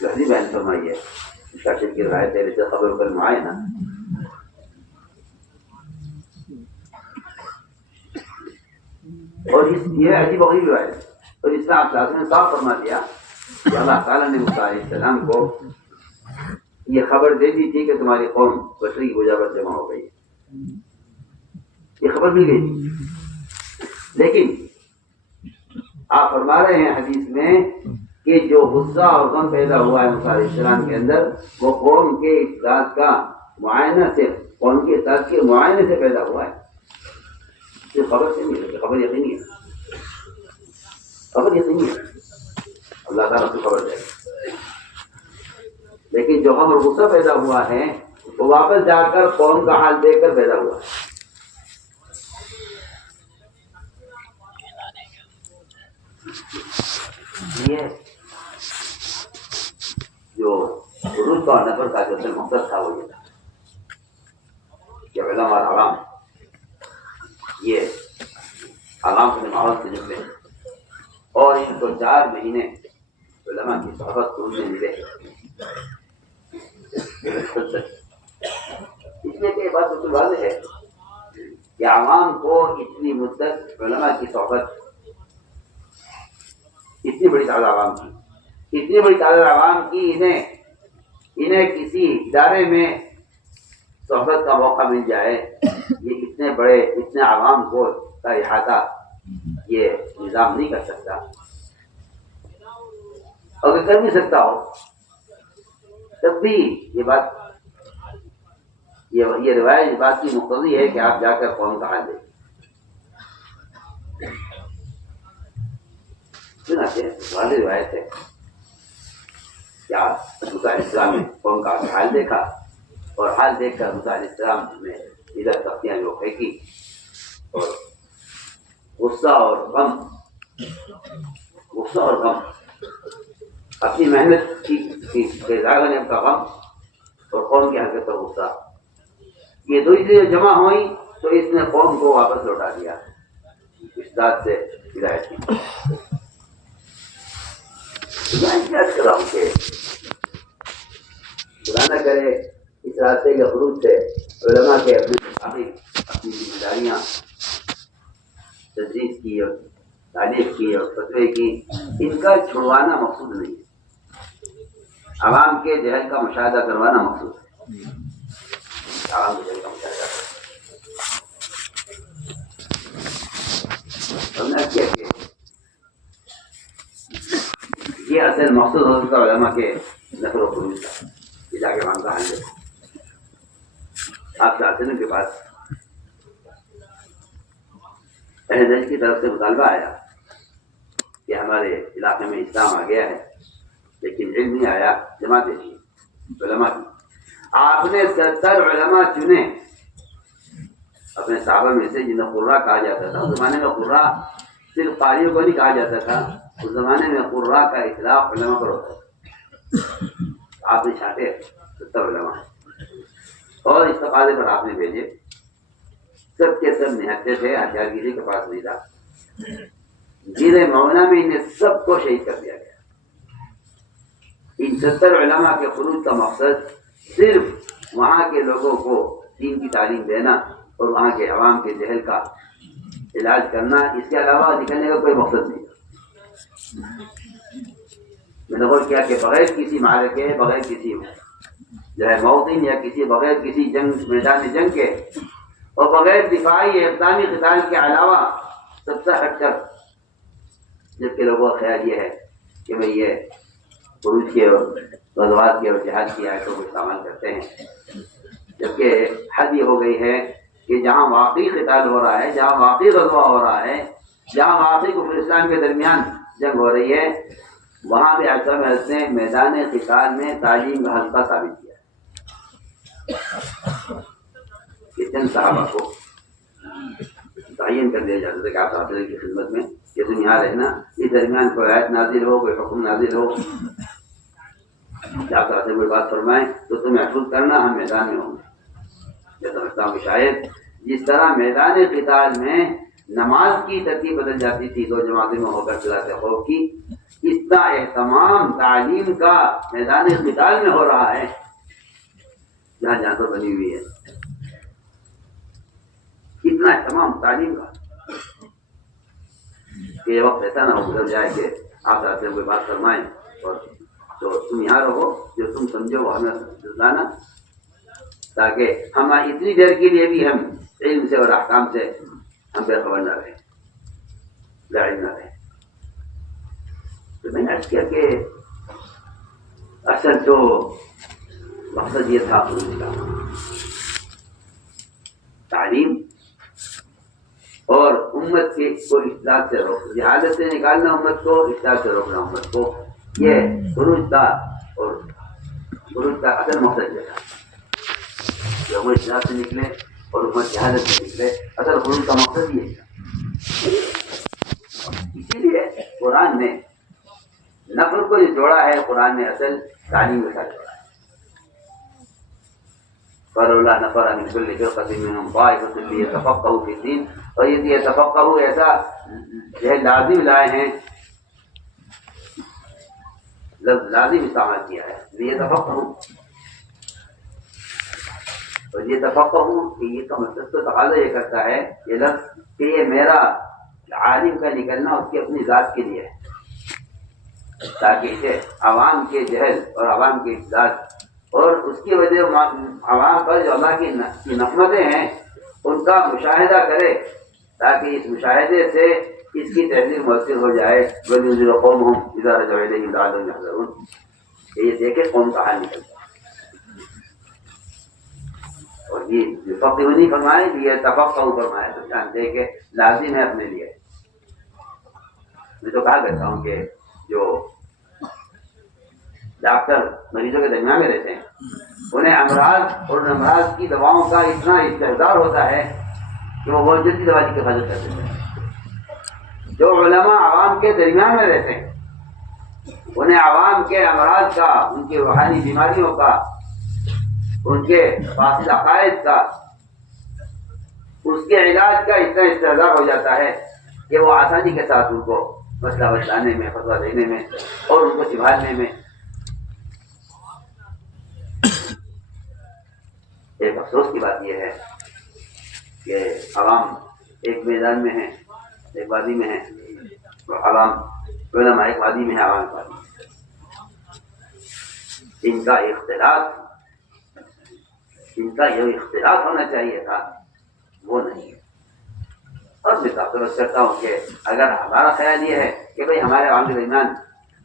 جو حدیث بیان فرمائی ہے شاشر کی روایت ہے، جیسے خبر پر معائنہ. اور یہ عجیب غریب روایت ہے. اور اس میں آپ صلی اللہ علیہ وسلم نے صاف فرما دیا کہ اللہ تعالیٰ نے موسیٰ علیہ السلام کو یہ خبر دے دی تھی کہ تمہاری قوم بشری کی وجہ پر جمع ہو گئی. یہ خبر مل گئی تھی. لیکن آپ فرما رہے ہیں حدیث میں کہ جو غصہ اور غم پیدا ہوا ہے موسیٰ علیہ السلام کے اندر وہ قوم کے اطلاعات کا معائنہ سے، قوم کے اطلاعات کے معائنے سے پیدا ہوا ہے. یہ خبر سے نہیں ہے، خبر یقینی ہے. خبر یقینی ہے، اللہ تعالیٰ کو خبر دے گا. لیکن جو غم اور غصہ پیدا ہوا ہے وہ واپس جا کر قوم کا حال دیکھ کر پیدا ہوا ہے. یہ جو حدود کا نفر کا جو مقصد تھا وہ یہ تھا کہ علماء اور عوام یہ عوام کے ماحول سے جڑے اور ان کو 4 مہینے علماء کی صحبت کو انہیں ملے. اس لیے کہ یہ بات بالکل واضح ہے کہ عوام کو اتنی مدت علماء کی صحبت، اتنی بڑی تعداد عوام کی انہیں کسی ادارے میں صحبت کا موقع مل جائے. یہ اتنے عوام کو کا احاطہ یہ نظام نہیں کر سکتا. اگر کر نہیں سکتا ہو تب بھی یہ روایت اس بات کی مقتضی ہے کہ آپ جا کر قوم کا حال دیکھیں. والی روایت ہے کیا موسیٰ علیہ السلام نے قوم کا حال دیکھا اور حال دیکھ کر موسیٰ علیہ السلام نے ادھر تختیاں جو پھینکی، اور غصہ اور غم، غصہ اور غم، اپنی محنت کی ضائع ہونے کا غم اور قوم کی حرکت پر غصہ، یہ دو چیزیں جمع ہوئی تو اس نے قوم کو واپس لوٹا دیا اس ذات سے ہدایت کی۔ میں کیا کر رہا ہوں کہ خدا نہ کرے اس راستے کے خروج سے علماء کے اپنی ذمہ داریاں تجویز کی اور تعلیف کی اور فتوے کی، ان کا چھڑوانا مقصود نہیں ہے، عوام کے جہل کا مشاہدہ کروانا مقصود ہے، عوام کے جہل کا مشاہدہ کرنا کیا کہ یہ اصل مقصود ہو چکا علماء کے نفر و خروج کا، یہ جا کے وہاں کا حل ہے۔ آپ چاہتے ہیں کہ پاس اہل حدیث کی طرف سے مطالبہ آیا کہ ہمارے علاقے میں اسلام آ گیا ہے لیکن علم نہیں آیا، جماعتیں تھی علماء کی، آپ نے 70 علماء چنے اپنے صحابہ میں سے جنہیں قرہ کہا جاتا تھا۔ اس زمانے میں قرہ صرف قاریوں کو نہیں کہا جاتا تھا، اس زمانے میں قرہ کا اطلاق علماء پر ہوتا تھا۔ آپ نے چھانٹے 70 علماء اور استفادے پر آپ نے بھیجے، سب کے سب نہتے تھے، ہتھیار کسی کے پاس نہیں تھا۔ زیر معاونہ میں انہیں سب کو شہید کر دیا گیا۔ ان 70 علماء کے خروج کا مقصد صرف وہاں کے لوگوں کو دین کی تعلیم دینا اور وہاں کے عوام کے جہل کا علاج کرنا، اس کے علاوہ نکلنے کا کوئی مقصد نہیں۔ میں نے غور کیا کہ بغیر کسی معرکے، بغیر کسی جو ہے موطن یا کسی بغیر کسی جنگ میدان جنگ کے اور بغیر دفاعی اقدامی قتال کے علاوہ سب سے ہٹ کر جبکہ لوگوں کا خیال یہ ہے کہ بھئی یہ خروج کے اور غزوات کے اور جہاد کی آیتوں کو استعمال کرتے ہیں، جبکہ حد یہ ہو گئی ہے کہ جہاں واقعی قتال ہو رہا ہے، جہاں واقعی غزوہ ہو رہا ہے، جہاں واقعی کفر اسلام کے درمیان جنگ ہو رہی ہے، وہاں بھی اعظم حضرت نے میدان قتال میں تعلیم کا حلقہ ثابت کیا کہ چند صحابہ کو تعین کر دیا جاتا تھا کہ آپ حافظ کی خدمت میں کہ تم یہاں رہنا، اس درمیان کوئی آیت نازل ہو، کوئی حکم نازل ہو، آپ سے کوئی بات فرمائیں تو تم محفوظ کرنا، ہم میدان میں ہوں گے۔ میں سمجھتا ہوں کہ شاید جس طرح میدان قتال میں نماز کی ترتیب بدل جاتی تھی دو جماعتوں میں ہو کر صلاۃ خوف کی، اس طرح اہتمام تعلیم کا میدان قتال میں ہو رہا ہے جہاں جہاں تو بنی ہوئی ہے۔ اتنا اہتمام تعلیم کا کہ یہ وقت ایسا نہ ہو گزر جائے کہ آپ سے کوئی بات فرمائیں اور تو تم یہاں رہو، جو تم سمجھو وہ ہمیں بتانا، تاکہ ہم اتنی دیر کے لیے بھی ہم علم سے اور احکام سے ہم بے خبر نہ رہیں، ظاہر نہ رہیں۔ تو میں نے عرض کیا کہ اصل تو مقصد یہ تھا خروج کا، تعلیم اور امت کے کو اصلاح سے روکنا، جہالت سے نکالنا امت کو، اصلاح سے روکنا امت کو، یہ خروج تھا۔ اور خروج کا اصل مقصد یہ تھا کہ امت اصلاح سے نکلے اور امت جہالت سے نکلے، اصل خروج کا مقصد یہ تھا۔ اسی لیے قرآن نے نفر کو جو جوڑا ہے، قرآن نے اصل تعلیم کے ساتھ جوڑا ہے۔ فَلَوْلَا نَفَرَ مِنْ كُلِّ فِرْقَةٍ مِّنْهُمْ طَائِفَةٌ لِيَتَفَقَّهُوا فِي الدِّينِ، اور یہ يتفقهوا ایسا یہ لازم لائے ہیں، لفظ لازم استعمال کیا ہے، لِيَتَفَقَّهوا، اور يتفقهوا یہ کا مطلب تو تقاضا یہ کرتا ہے یہ لفظ کہ یہ میرا عالم کا نکلنا اس کی اپنی ذات کے لیے ہے، تاکہ اسے عوام کے جہل اور عوام کے افساد اور اس کی وجہ عوام پر جو اللہ کی نعمتیں ہیں ان کا مشاہدہ کرے، تاکہ اس مشاہدے سے اس کی تحریر مؤثر ہو جائے۔ وَلِيُنذِرَ قَوْمَهُمْ إِذَا رَجَعُوا إِلَيْهِمْ لَعَلَّهُمْ يَحْذَرُونَ، کہ یہ دیکھے قوم کا حال نکلتا ہے۔ اور یہ جو فقہ نہیں فرمائے، یہ تفقہ فرمایا، تو جانتے کہ لازم ہے اپنے لیے۔ میں تو کہا کرتا ہوں کہ جو ڈاکٹر مریضوں کے درمیان میں رہتے ہیں، انہیں امراض اور امراض کی دواؤں کا اتنا استحضار ہوتا ہے کہ وہ بہت جلدی دوا کی حفاظت کر دیتے ہیں۔ جو علماء عوام کے درمیان میں رہتے ہیں انہیں عوام کے امراض کا، ان کی روحانی بیماریوں کا، ان کے فاسد عقائد کا، اس کے علاج کا اتنا استحضار ہو جاتا ہے کہ وہ آسانی کے ساتھ ان کو مسئلہ بتانے میں، فتویٰ دینے میں اور ان کو سنبھالنے میں۔ ایک افسوس کی بات یہ ہے کہ عوام ایک میدان میں ہے، ایک وادی میں ہے، اور عوام علماء ایک وادی میں ہے، عوام ایک وادی میں ہے۔ ان کا یہ اختلاط ہونا چاہیے تھا، وہ نہیں ہے۔ اور میں تعصب کرتا ہوں کہ اگر ہمارا خیال یہ ہے کہ بھئی ہمارے عوام کے درمیان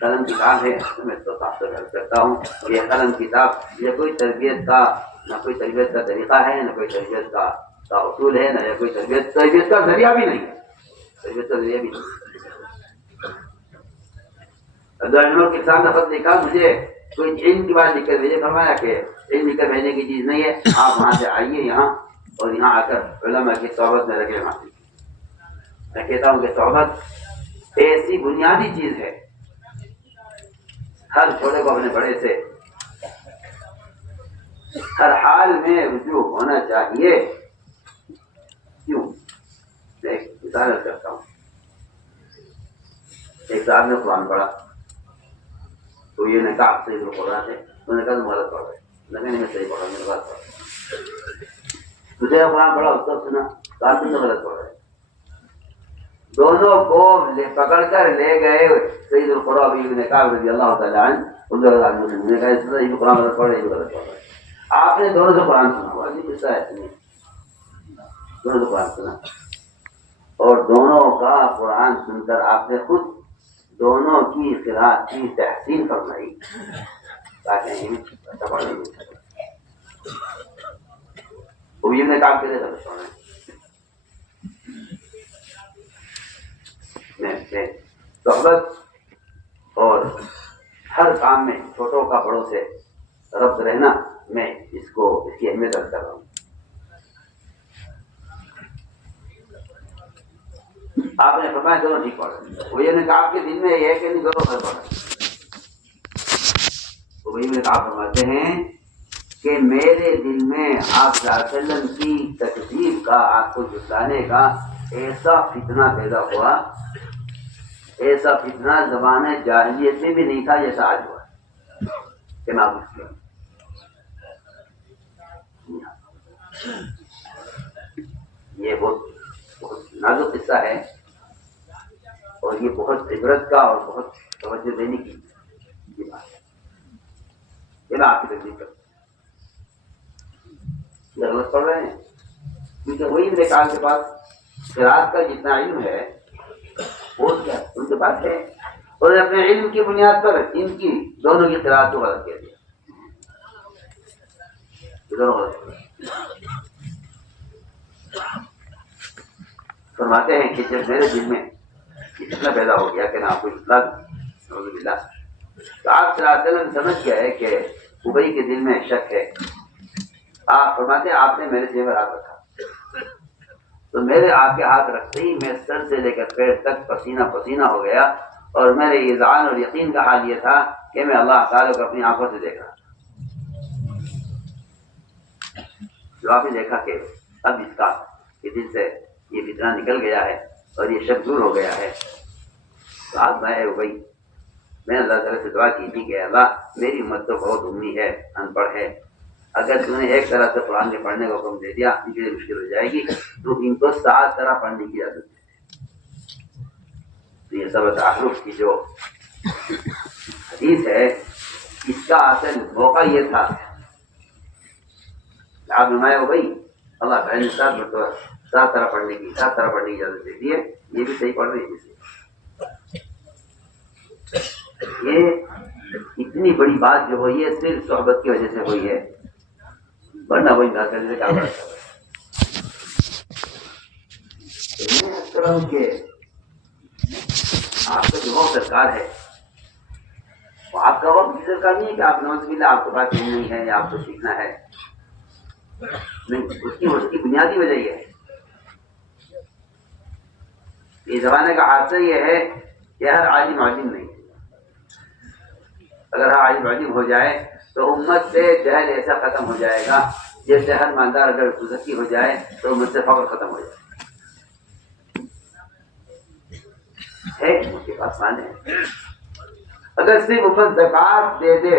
قلم کتاب ہے، تو میں تو تعصب کرتا ہوں کہ یہ قلم کتاب یہ کوئی تربیت کا، نہ کوئی تربیت کا طریقہ ہے، نہ کوئی تربیت کا اصول ہے، نہ کوئی تربیت کا ذریعہ بھی نہیں ہے، تربیت کا ذریعہ بھی نہیں ہے۔ عبدالعظیم کے سامنے خط لکھا، مجھے کوئی علم کی بات لکھ کر بھیجے، فرمایا کہ علم لکھ کر بھیجنے کی چیز نہیں ہے، آپ وہاں سے آئیے یہاں اور یہاں آ کر علماء کی صحبت میں لگے وہاں۔ میں کہتا ہوں کہ صحبت ایسی بنیادی چیز ہے، ہر چھوٹے کو اپنے بڑے سے ہر حال میں رجوع ہونا چاہیے۔ کیوں؟ میں ایک مثال کرتا ہوں۔ ایک صاحب نے قرآن پڑھا تو یہ نے کہا صحیح قرآن ہے، انہوں نے کہا تم غلط پڑھ رہے، نہیں میں صحیح پڑھ رہا ہوں، میں غلط پڑھ رہا ہوں۔ دوسرے قرآن پڑھا، اس کو سنا، کہا تم تو غلط پڑھ رہے۔ دونوں کو پکڑ کر لے گئے سید القراء ابن کعب رضی اللہ تعالیٰ عنہ، انہوں نے کہا اس طرح یہ قرآن غلط پڑھ رہے، یہ غلط پڑھ رہے۔ آپ نے دونوں سے قرآن سنا ہوا، عجیب قصہ ہے، دونوں سے قرآن سنا، اور دونوں کا قرآن سن کر آپ نے خود دونوں کی قراءت کی تحسین فرمائی، تاکہ ابی نے کام کرے تھا صحبت اور ہر کام میں چھوٹوں کا بڑوں سے ربط رہنا، میں اس کی اہمیت رکھ کر رہا ہوں۔ آپ نے فرمایا دونوں ٹھیک پڑھ رہے، وہ یہ نے کہا آپ کے دل میں یہ ہے کہ نہیں دونوں غلط پڑھ رہے؟ تو وہی میں کہا فرماتے ہیں کہ میرے دل میں آپ صلی اللہ علیہ وسلم کی تکذیب کا، آپ کو جھٹلانے کا ایسا فتنہ پیدا ہوا، ایسا فتنہ زمانہ جاہلیت میں بھی نہیں تھا جیسا آج ہوا کہ میں آپ کو یہ بہت نازک قصہ ہے، اور یہ بہت عبرت کا اور بہت توجہ دینے کی بات ہے۔ یہ میں آپ کی تکلیف کرتا ہوں، یہ غلط پڑھ رہے ہیں، کیونکہ وہی میرے کال کے پاس قرات کا جتنا علم ہے وہ کیا ان کے پاس ہے، اور اپنے علم کی بنیاد پر ان کی دونوں کی قرات کو غلط کیا دیا، دونوں غلط۔ فرماتے ہیں کہ جب میرے دل میں اتنا پیدا ہو گیا کہ میں آپ کو اطلاع نعوذ باللہ، تو آپ صلی اللہ علیہ وسلم سمجھ گیا ہے کہ ابئی کے دل میں شک ہے۔ آپ فرماتے ہیں آپ نے میرے سینے پر ہاتھ رکھا، تو میرے آپ کے ہاتھ رکھتے ہی میں سر سے لے کر پیر تک پسینہ پسینہ ہو گیا، اور میرے اذعان اور یقین کا حال یہ تھا کہ میں اللہ تعالیٰ کو اپنی آنکھوں سے دیکھ رہا تھا۔ جو آپ نے دیکھا کہ اب اس کا دل سے یہ فتنہ نکل گیا ہے اور یہ شک دور ہو گیا ہے، تو آج میں اللہ تعالیٰ سے دعا کی تھی کہ اللہ میری امت تو بہت امی ہے، ان پڑھ ہے، اگر تم نے ایک طرح سے قرآن کے پڑھنے کا حکم دے دیا ان کے لیے مشکل ہو جائے گی، تو ان کو 7 طرح پڑھنے کی اجازت دے۔ تو یہ سب تعارف کی جو حدیث ہے، اس کا اصل موقع یہ تھا، آپ نمایا بھائی اللہ تعالیٰ نے 7 طرح پڑھنے کی اجازت دے دی ہے، یہ بھی صحیح پڑھ رہی ہے۔ یہ اتنی بڑی بات جو ہوئی ہے صرف صحبت کی وجہ سے ہوئی ہے، ورنہ وہ انکار کرنے سے کیا بات ہے کہ آپ کا جو سرکار ہے آپ کا وقت ذکر کا نہیں ہے کہ آپ نوز باللہ آپ کے پاس علم نہیں ہے یا آپ کو سیکھنا ہے، نہیں، اس کی بنیادی وجہ یہ ہے، یہ زمانے کا حادثہ یہ ہے کہ ہر عالم عالم نہیں، اگر ہر عالم عالم ہو جائے تو امت سے جہل ایسا ختم ہو جائے گا جیسے ہر مالدار اگر گزرتی ہو جائے تو امت سے فقر ختم ہو جائے ہے، اس کے پاس مال ہے، اگر صرف امت زکات دے دے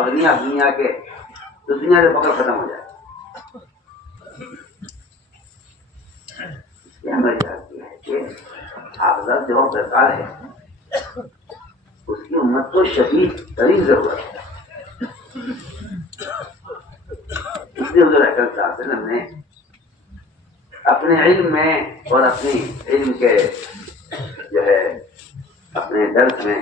اغنیا دنیا کے تو دنیا سے فقر ختم ہو جائے، یہ ہماری چاہتی ہے کہ حافظ جو سرکار ہے اس کی امت کو شدید ترین ضرورت ہے، اس لیے حضور اکرم صلی اللہ علیہ وسلم نے اپنے علم میں اور اپنی علم کے جو ہے اپنے درس میں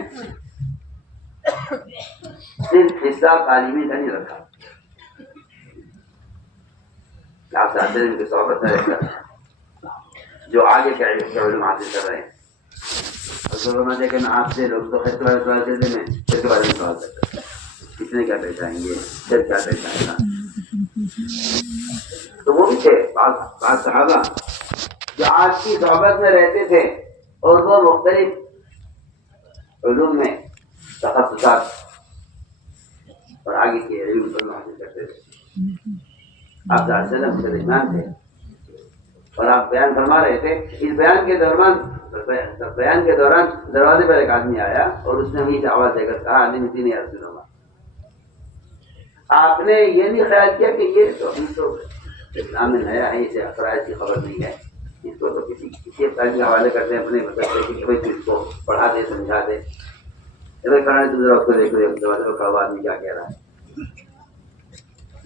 صرف حصہ تعلیمی کا نہیں رکھا، آپ صلی اللہ علیہ وسلم کی صحبت میں رہ کر جو آگے کے علم حاصل کر رہے ہیں، اور کہ میں آپ سے لوگ تو خیر کے بارے میں سوال کرتے ہیں، خیر کے بارے میں سوال کرتے ہیں، کتنے کیا پیش آئیں گے، خیر کیا پیش آئے گا، تو وہ بھی تھے بعض صحابہ جو آج کی صحبت میں رہتے تھے اور وہ مختلف علوم میں تخصصات اور آگے کے علم پر حاصل کرتے تھے، آپ صلی اللہ علیہ وسلم کے درمیان تھے اور آپ بیان فرما رہے تھے، اس بیان کے دوران دروازے پر ایک آدمی آیا اور اس نے وہیں سے آواز دے کر کہا عالم دین یا رسول اللہ، آپ نے یہ نہیں خیال کیا کہ یہ تو اسلام میں نیا ہے، اسے فرائض کی خبر نہیں ہے، اس کو تو کسی تعلیم کے حوالے کرتے ہیں اپنے مطلب کہ بھائی تو اس کو پڑھا دے سمجھا دے، تم ذرا اس کو دیکھ رہے دروازے پر کھڑا آدمی کیا کہہ رہا ہے،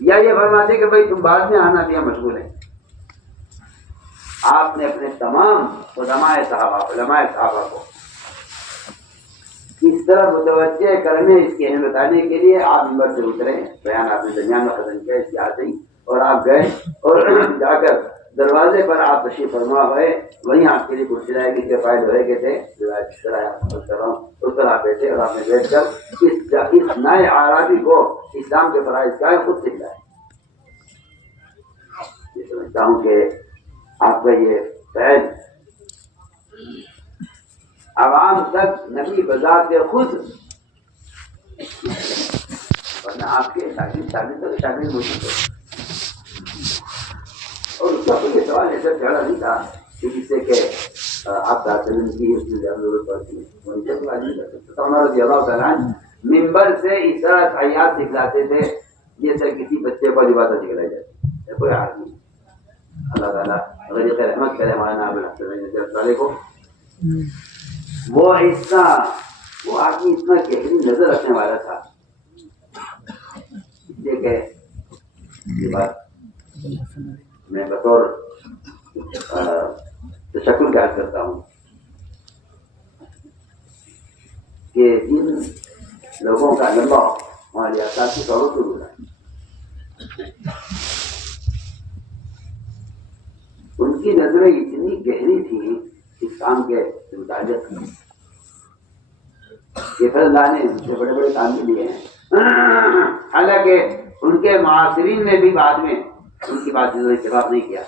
یا یہ فرماتے کہ بھائی تم بعد میں آنا دیا مشغول ہیں۔ آپ نے اپنے تمام علماء صحابہ کو اس طرح متوجہ کرنے، اس کی اہمیت بتانے کے لیے آپ منبر سے اترے، بیان آپ نے درمیان میں ختم کیا، اس کی آتے ہی اور آپ گئے اور جا کر دروازے پر آپ تشریف فرما ہوئے، وہیں آپ کے لیے کرسی لائے گی، کے فائد ہوئے کے تھے اس طرح آپ بیٹھے اور آپ نے بیٹھ کر اس نئے عربی کو اسلام کے فرائض کا خود سکھلائے۔ یہ سمجھتا ہوں کہ آپ کا یہ فیض عوام تک نبی بذات خود، ورنہ آپ کے شاگرد موجود ہے، اور اس کا کوئی سوال ایسا چڑھا نہیں تھا کہ جس سے کہ آپ تعلیم کی اس میں زیادہ ضرورت پڑتی ہے۔ عمر رضی اللہ تعالیٰ ممبر سے اس طرح آیات سکھلاتے تھے جیسے کسی بچے کو عبادت سکھلائی جاتی ہے، کوئی حال نہیں۔ اللہ تعالیٰ غریق رحمت کرے ہمارے نام والے کو، وہ حصہ وہ آدمی اتنا گہری نظر رکھنے والا تھا، اس لیے کہ یہ بات میں بطور تشکر یاد کرتا ہوں کہ جن لوگوں کا لمبا ہماری اساسی طور پر ہوا ہے، ان کی نظریں اتنی گہری تھی اس کام کے متعلق، یہ فضل اللہ نے ان سے بڑے بڑے کام بھی لیے ہیں، حالانکہ ان کے معاصرین نے بھی بعد میں ان کی بات سے اتفاق نہیں کیا،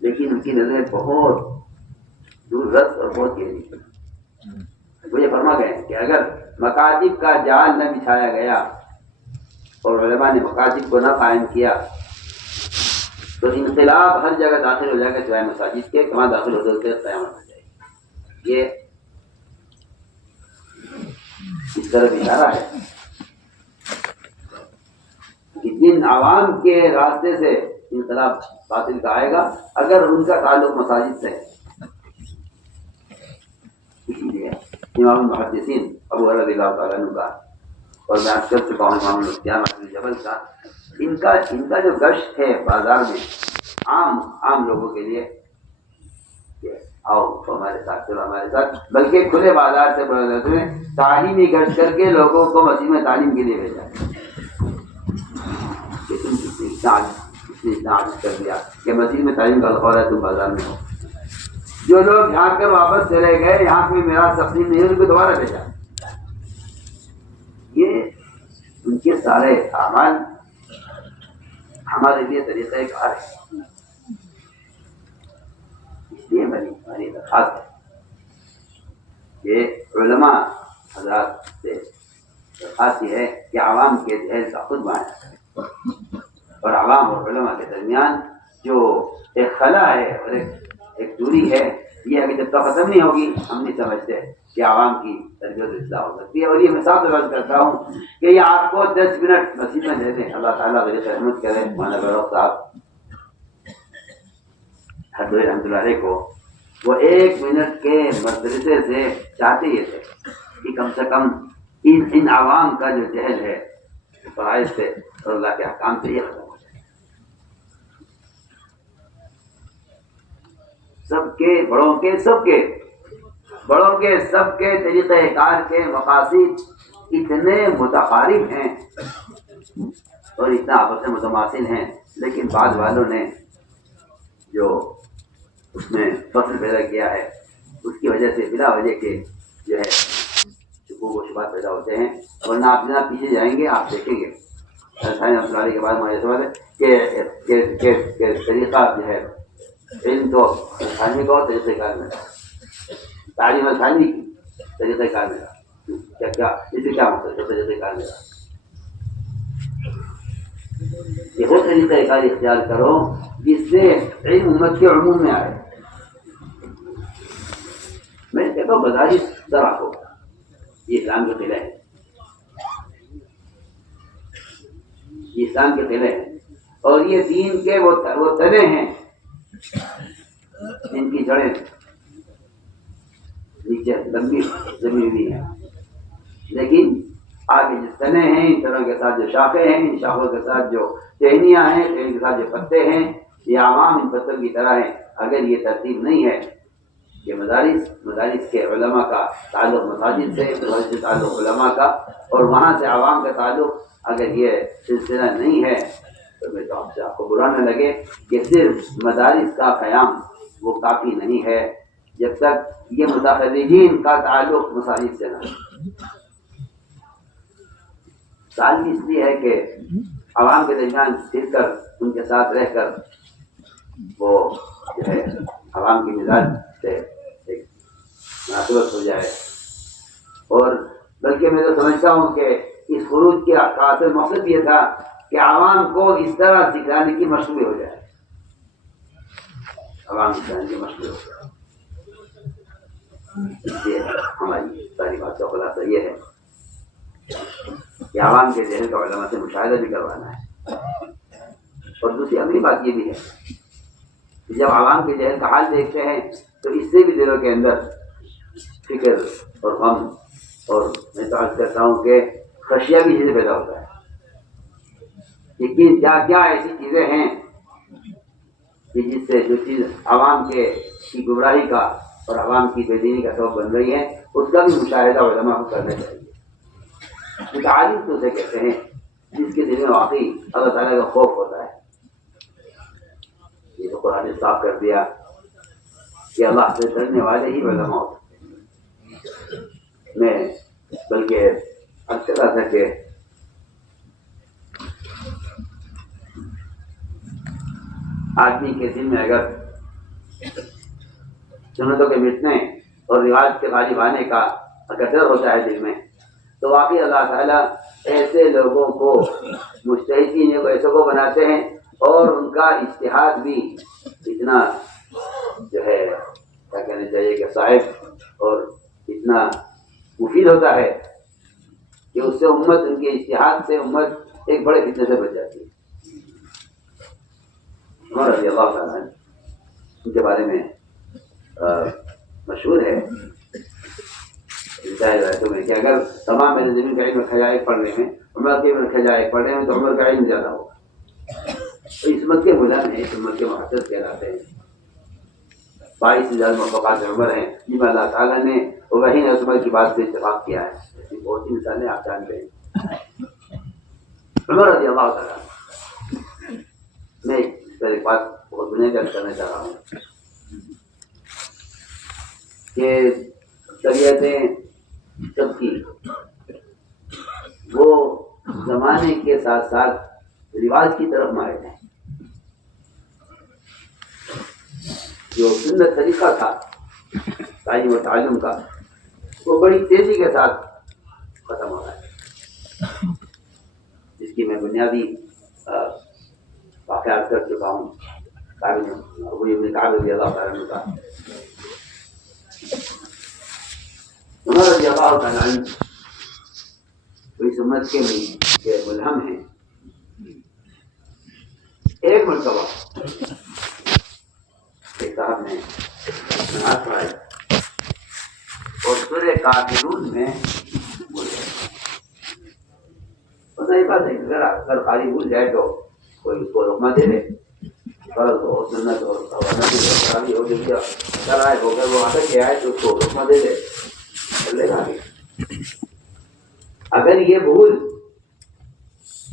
لیکن ان کی نظریں بہت دور رس اور بہت گہری تھی۔ وہ یہ فرما گئے کہ اگر مکاتب کا جال نہ بچھایا گیا اور علماء نے مکاتب کو نہ قائم کیا تو انقلاب ہر جگہ داخل ہو جائے گا سوائے مساجد کے، کہاں داخل ہوتے ہوتے قیامت ہو جائے گی۔ یہ اس طرح اشارہ ہے کہ جن عوام کے راستے سے انقلاب باطل کا آئے گا اگر ان کا تعلق مساجد سے ہے۔ اسی لیے امام المحدثین ابو ہریرہ رضی اللہ تعالیٰ عنہ کا، اور میں کر چکا ہوں امام الاختیار جبل کا، ان کا جو گشت ہے بازار میں عام لوگوں کے لیے کہ آؤ ہمارے ساتھ، چلو ہمارے ساتھ، بلکہ کھلے بازار سے تعلیمی گشت کر کے لوگوں کو مسجد میں تعلیم کے لیے بھیجا، کہ تم اتنا عاجز کر دیا کہ مسجد میں تعلیم کا الخور ہے، تم بازار میں ہو۔ جو لوگ جھانک کر واپس چلے گئے، یہاں کوئی میراث تقسیم نہیں، ان کو دوبارہ بھیجا یہ ان کے سارے اعمال ہمارے لیے طریقہ کار ہے. اس لیے ہماری درخواست ہے کہ علماء حضرات سے درخواست یہ ہے کہ عوام کے جہل کا خود معنی اور عوام اور علماء کے درمیان جو ایک خلا ہے اور ایک دوری ہے، یہ ابھی جب تک ختم نہیں ہوگی ہم نہیں سمجھتے کہ عوام کی تربیت اصلاح ہو سکتی ہے. اور یہ میں صاف بات کرتا ہوں کہ یہ آپ کو 10 منٹ نصیب میں دے دیں، اللہ تعالیٰ بڑی رحمت کرے. مولانا فاروق صاحب حضرت رحمۃ اللہ علیہ کو وہ 1 منٹ کے مدرسے سے چاہتے یہ تھے کہ کم سے کم ان عوام کا جو جہل ہے فرائض سے اور اللہ کے احکام سے یہ ختم ہو جائے. سب کے طریقہ کار کے مقاصد اتنے متقارب ہیں اور اتنا آپس میں متماثل ہیں، لیکن بعض والوں نے جو اس میں فصل پیدا کیا ہے اس کی وجہ سے بلا وجہ کے جو ہے شکوک و شبہات پیدا ہوتے ہیں. ورنہ آپ جناب پیچھے جائیں گے آپ دیکھیں گے کے بعد مجھے سوال ہے کہ طریقہ جو ہے علم تو ثانوی کا اور طریقہ کار میں تعلیم ثانوی کی طریقہ کار میں کیا اس سے کیا مطلب ہے طریقہ کار میں یہ وہ طریقہ کار اختیار کرو جس سے علم امت کے عموم میں آئے. میں کہتا ہوں بظاہر طرح کو یہ اسلام کے قلعے ہیں، یہ اسلام کے قلعے ہیں اور یہ دین کے وہ تنے ہیں جن کی جڑیں نیچے لمبی زمین ہوئی ہیں، لیکن آگے جو تنے ہیں ان تنوں کے ساتھ جو شاخیں ہیں ان شاخوں کے ساتھ جو ٹہنیاں ہیں ٹہنی کے ساتھ جو پتے ہیں یہ عوام ان پتوں کی طرح ہیں. اگر یہ ترتیب نہیں ہے کہ مدارس کے علماء کا تعلق مساجد سے، مسجد سے تعلق علماء کا اور وہاں سے عوام کا تعلق، اگر یہ سلسلہ نہیں ہے تو میں تو آپ کو برا نہ لگے کہ صرف مدارس کا قیام وہ کافی نہیں ہے جب تک یہ متخرجین کا تعلق مساجد سے نہ ہو. سال اس لیے ہے کہ عوام کے درمیان پھر کر ان کے ساتھ رہ کر وہ جو ہے عوام کی مزاج سے ایک مناسبت ہو جائے. اور بلکہ میں تو سمجھتا ہوں کہ اس خروج کے خاص مقصد یہ تھا کہ عوام کو اس طرح سکھانے کی مشغول ہو جائے، عوام سکھانے کی مشغول ہو جائے. اس لیے ہماری ساری بات کا خلاصہ یہ ہے کہ عوام کے ذہن کا علماء سے مشاہدہ بھی کروانا ہے. اور دوسری اگلی بات یہ بھی ہے کہ جب عوام کے ذہن کا حال دیکھتے ہیں تو اس سے بھی دلوں کے اندر فکر اور غم اور میں تو عرض کرتا ہوں کہ خشیہ بھی جسے پیدا ہوتا ہے. لیکن کیا کیا ایسی چیزیں ہیں کہ جس سے جو چیز عوام کی گمراہی کا اور عوام کی بے دینی کا سبب بن رہی ہے اس کا بھی مشاہدہ علماء کو کرنا چاہیے. متعارف تو اسے کہتے ہیں جس کے دل میں واقعی اللہ تعالیٰ کا خوف ہوتا ہے. یہ تو قرآن نے صاف کر دیا کہ اللہ سے ڈرنے والے ہی علماء ہوتے ہیں. میں بلکہ عرض کر رہا تھا کہ آدمی کے دل میں اگر سنتوں کے مٹنے اور رواج کے غالب آنے کا اگر ڈر ہوتا ہے دل میں تو واقعی اللہ تعالیٰ ایسے لوگوں کو مجتہدین کو ایسے کو بناتے ہیں اور ان کا اجتہاد بھی اتنا جو ہے کیا کہنا چاہیے کہ صاحب اور اتنا مفید ہوتا ہے کہ اس سے امت ان کے اجتہاد سے امت ایک بڑے فتنے سے بچ جاتی ہے. عمر رضی اللہ تعالیٰ ان کے بارے میں مشہور ہے میں کہ اگر تمام میرے زمین کا علم رکھا جائے پڑھنے میں عمر کے علم رکھا جائے پڑھنے میں تو عمر کا علم زیادہ ہوگا. تو اس مت کے غلام ہیں، اس مت کے محدث کہلاتے ہیں. 22,000 مخلوقات عمر ہیں جن میں اللہ تعالیٰ نے وہی عمر کی بات سے اتفاق کیا ہے. ایسی بہت سی مثالیں آپ جانتے ہیں. عمر رضی اللہ تعالیٰ میں ایک بات بہت بنیادی کرنا چاہ رہا ہوں کہ طبیعتیں سب کی وہ زمانے کے ساتھ ساتھ رواج کی طرف مائل ہیں. جو سنت طریقہ تھا تعلیم و تعلم کا وہ بڑی تیزی کے ساتھ ختم ہو رہا ہے، جس کی میں بنیادی واقعات کر چکا ہوں. ابی بن کعب رضی اللہ تعالیٰ عنہ کا، عمر رضی اللہ تعالیٰ عنہ اس امت کے ملہم ہیں. ایک مرتبہ ایک صاحب نے نماز پڑھائی اور سورہ کافرون میں بولے. صحیح بات ہے، اگر خالی بھول جائے تو کوئی اس کو رکما دے دے، فرض ہو سنت ہو خرابی ہو جائے ہو کر وہ آتا کیا ہے تو اس کو رکما دے دے چلے گا. اگر یہ بھول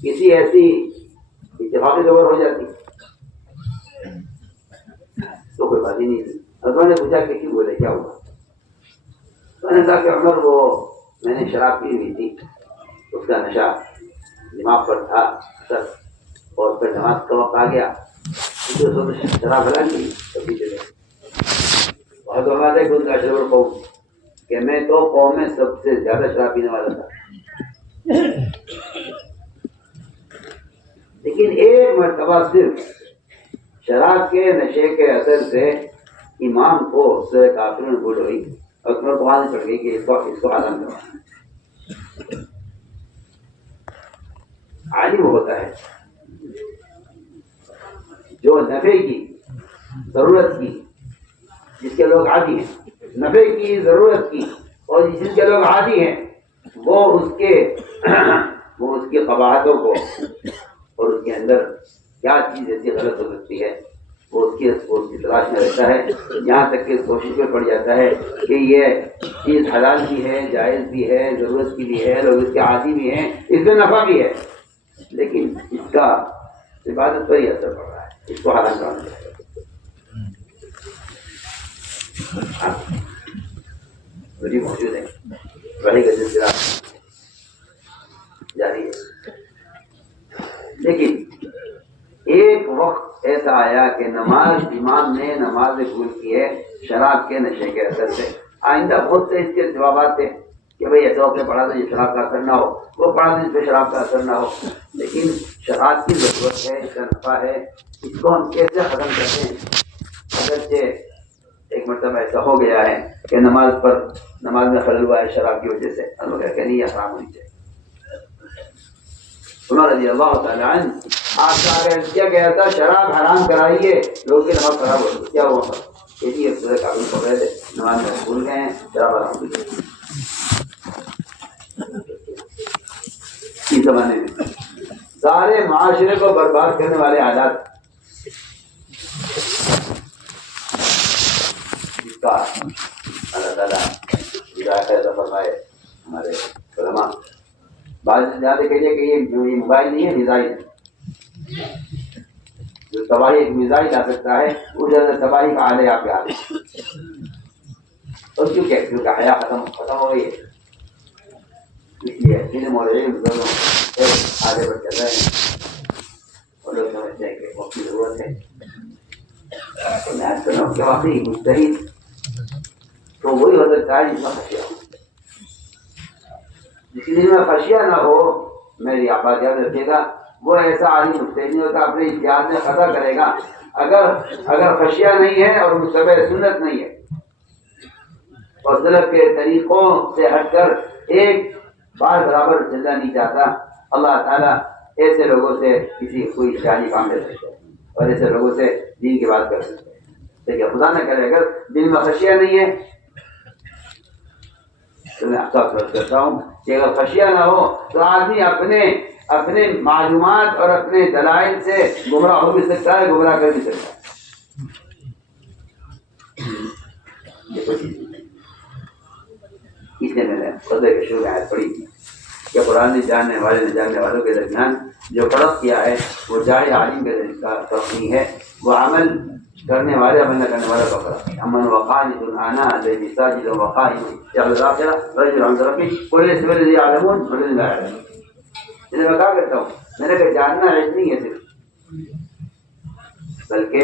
کسی ایسی اتفاقی طور ہو جاتی تو کوئی بات ہی نہیں تھی. حضرت نے پوچھا کہ کیوں بولے، کیا ہوا؟ تو نے کہا کہ عمر وہ میں نے شراب پی ہوئی تھی، اس کا نشہ دماغ پر تھا اور پھر نماز کا وقت آ گیا، شراب ہلا نہیں کبھی چلے. بہت بات ہے خود کا شرور قوم کہ میں تو قوم میں سب سے زیادہ شراب پینے والا تھا. لیکن ایک مرتبہ صرف شراب کے نشے کے اثر سے امام کو سورہ کافرون بھول ہوئی اور عمر کو آنے پڑ گئی کہ اس کو آدم کرو. عالم ہوتا ہے جو نفع کی ضرورت کی، جس کے لوگ عادی ہیں، نفع کی ضرورت کی اور جس کے لوگ عادی ہیں، وہ اس کی قباحتوں کو اور اس کے اندر کیا چیز ایسی غلط ہو سکتی ہے وہ اس کی تلاش میں رہتا ہے، یہاں تک کہ کوشش میں پڑ جاتا ہے کہ یہ چیز حلال بھی ہے، جائز بھی ہے، ضرورت کی بھی ہے، لوگ اس کے عادی بھی ہیں، اس میں نفع بھی ہے، لیکن اس کا عبادت پر ہی اثر پڑ رہا ہے، اس کو حرام کرنا چاہیے. وہی موجود ہے، وہی کا سلسلہ جاری ہے. لیکن ایک وقت ایسا آیا کہ نماز امام نے نماز بھول کی ہے شراب کے نشے کے اثر سے. آئندہ بہت سے اس کے جوابات تھے کہ بھئی ایسا وقت پڑھا تو یہ شراب کا اثر نہ ہو، وہ پڑھا تو اس پہ شراب کا اثر نہ ہو. لیکن شراب کی ضرورت ہے، اس کا نفع ہے، اس کو ہم کیسے ختم کرتے ہیں؟ اگرچہ ایک مرتبہ ایسا ہو گیا ہے کہ نماز میں خلل ہوا ہے شراب کی وجہ سے، ہم لوگ کہتے نہیں یہ حرام ہونی چاہیے. عمر رضی اللہ تعالیٰ عنہ آپ کا کیا کہا تھا، شراب حرام کرائیے لوگوں کی نماز خراب ہو گئی. کیا ہوا کہ یہ سورہ کافرون پڑھ رہے تھے، نماز میں بھول گئے ہیں، شراب حرام ہو گئی. اس زمانے میں سارے معاشرے کو برباد کرنے والے حالات جس کا اللہ تعالیٰ ہدایت فرمائے. ہمارے علماء بعض زیادہ کہیے کہ یہ موبائل نہیں ہے، میزائل ہے. جو تباہی ایک میزائل آ سکتا ہے وہ زیادہ تباہی کا حال ہے آپ کے ہاتھ میں. اور کیونکہ حیا ختم ہو گئی ہے، اس لیے علم اور علم دونوں آگے بڑھ چل رہے ہیں اور لوگ سمجھتے ہیں کہ وقت کی ضرورت ہے. میں کروں کہ واقعی مستحیل تو وہی ہو سکتا ہے جس میں خشیہ ہو. جس دن میں خشیہ نہ ہو، میری آپ بات یاد رکھیے گا، وہ ایسا عالم مجتہد نہیں ہوتا، اپنے اجتہاد میں خطا کرے گا. اگر خشیہ نہیں ہے اور متبع سنت نہیں ہے اور سلف کے طریقوں سے ہٹ کر ایک بار برابر چلنا نہیں چاہتا، اللہ تعالیٰ ایسے لوگوں سے کوئی شانی کام لے سکتے ہیں اور ایسے لوگوں سے دین کی بات کر سکتے ہیں. لیکن خدا نہ کرے اگر دل میں خشیہ نہیں ہے تو میں آپ کا فرض کرتا ہوں کہ اگر خشیہ نہ ہو تو آدمی اپنے معلومات اور اپنے دلائل سے گمراہ ہو بھی سکتا ہے، گمراہ کر بھی سکتا ہے. اس لیے میں نے خدا کے شروع میں آیت پڑھی تھی کہ قرآن جاننے والوں کے درمیان جو فرق کیا ہے وہ جاہل عالم کے فرق نہیں ہے، وہ عمل کرنے والے عمل نہ کرنے والے کا فرق ہے. امن وقانت آناء الليل ساجدا وقائما يعبد رجل عند ربه قل ليس الذي يعلمون والذين لا يعلمون. میں کہا کرتا ہوں، میں نے کہا جاننا علم نہیں ہے صرف، بلکہ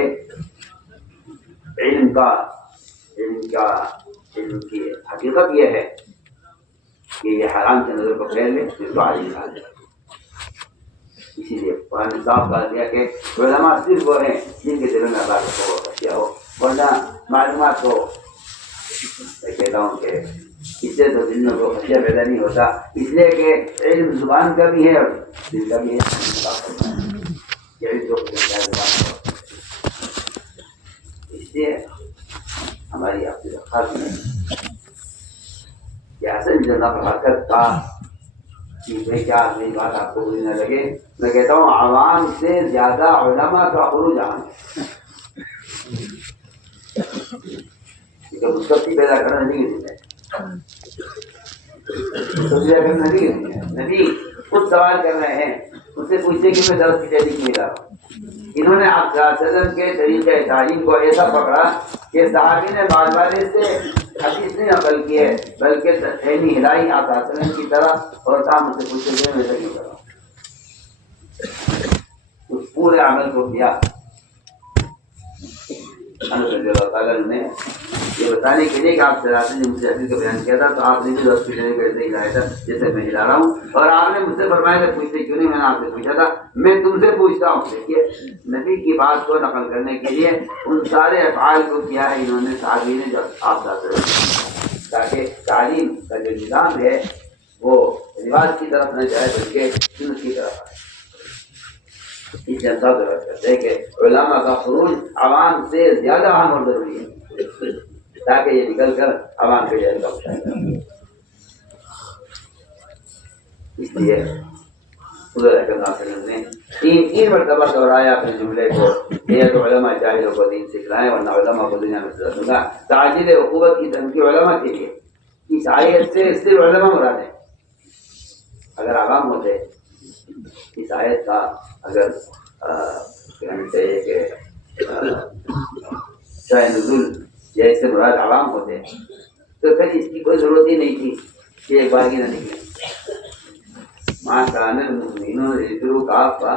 علم کی حقیقت یہ ہے کہ یہ حرام سے نظر پکڑ لے اس کو عالم کہا جائے۔ اسی لیے قرآن نے صاف کہا دیا کہ علماء صرف وہ ہیں جن کے دلوں میں اللہ کا خوف خشیہ ہو، ورنہ معلومات کو میں کہتا ہوں کہ اس سے تو دل میں کوئی خشیہ پیدا نہیں ہوتا، اس لیے کہ علم زبان کا بھی ہے اور دل کا بھی ہے۔ اس لیے ہماری آپ سے درخواست ہے کہ اصل جگہ پر حرکت کا کیا میری بات آپ کو بری نہ لگے، میں کہتا ہوں عوام سے زیادہ علماء کا خروج عام ہے، کیونکہ مستقبل پیدا کرنا نہیں ہے، نبی خود سوال کر رہے ہیں، ان سے پوچھتے کہ میں درس کی تحریک نہیں لا رہا ہوں۔ انہوں نے آپ وسلم کے طریقہ تعلیم کو ایسا پکڑا کہ صحابی نے بار بار سے حدیث نہیں نقل کی ہے، بلکہ ذہنی ہلائی آپ وسلم کی طرح، اور کام مجھ سے پوچھتے تھے میں نہیں کر رہا ہوں، اس پورے عمل کو کیا۔ رضی اللہ تعالیٰ نے یہ بتانے کے لیے کہ آپ سراسی نے مجھ سے حدیث کا بیان کیا تھا، تو آپ نے بھی دس پیچھے کو ایسے ہلایا تھا جیسے میں ہلا رہا ہوں، اور آپ نے مجھ سے فرمایا کہ پوچھتے کیوں نہیں، میں نے آپ سے پوچھا تھا، میں تم سے پوچھتا ہوں۔ دیکھیے نبی کی بات کو نقل کرنے کے لیے ان سارے افعال کو کیا ہے انہوں نے صحابی نے، جب آپ تاکہ تعلیم کا جو نظام ہے وہ رواج کی طرف نہ جائے بلکہ سنت کی طرف آئے۔ اس سے سب کرتے ہیں کہ علماء کا خروج عوام سے زیادہ اہم اور ضروری ہے، تاکہ یہ نکل کر عوام کے جہل کا مشاہدہ۔ اس لیے حضور اکرم صلی اللہ علیہ وسلم نے تین مرتبہ دہرایا اپنے جملے کو، یہ تو علماء جاہلوں کو دین سکھلائیں ورنہ علماء کو دنیا میں سزا دوں گا۔ تعجیل عقوبت کی دھمکی علماء کے لیے، اس آیت سے صرف علماء مراد ہے۔ اگر عوام ہوتے اس آیت کا اگر کہنا چاہیے کہ شاہ نزول یا اس سے مراد عوام ہوتے تو پھر اس کی کوئی ضرورت ہی نہیں تھی کہ ایک بار ہی نہ نکلے۔ ماں کان المؤمنون یذکروا کافہ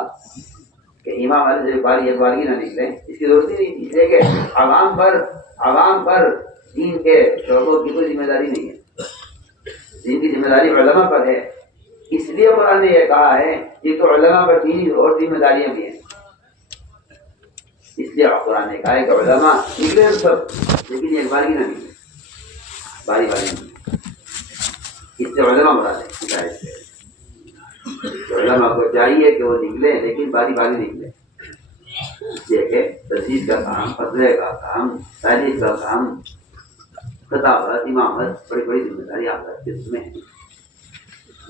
کہ ایمان والے سے ایک بار ہی نہ نکلے، اس کی ضرورت ہی نہیں تھی، اس لیے کہ عوام پر دین کے شعبوں کی کوئی ذمہ داری نہیں ہے، دین کی ذمہ داری علماء پر ہے۔ اس لیے قرآن نے یہ کہا ہے کہ تو علماء پر دین اور ذمہ داریاں بھی ہیں، اس لیے قرآن نے کہا ہے کہ علماء نکلے سب، لیکن ایک بار ہی نہ نکلے، باری باری نہیں، اس سے علماء مراد ہے۔ علماء کو چاہیے کہ وہ نکلے لیکن باری باری نکلے، اس لیے کہ تجدید کا کام، فتوے کا کام، تحریف کا کام، خطابت، امامت، بڑی بڑی ذمہ داری آپ کی اس میں ہے۔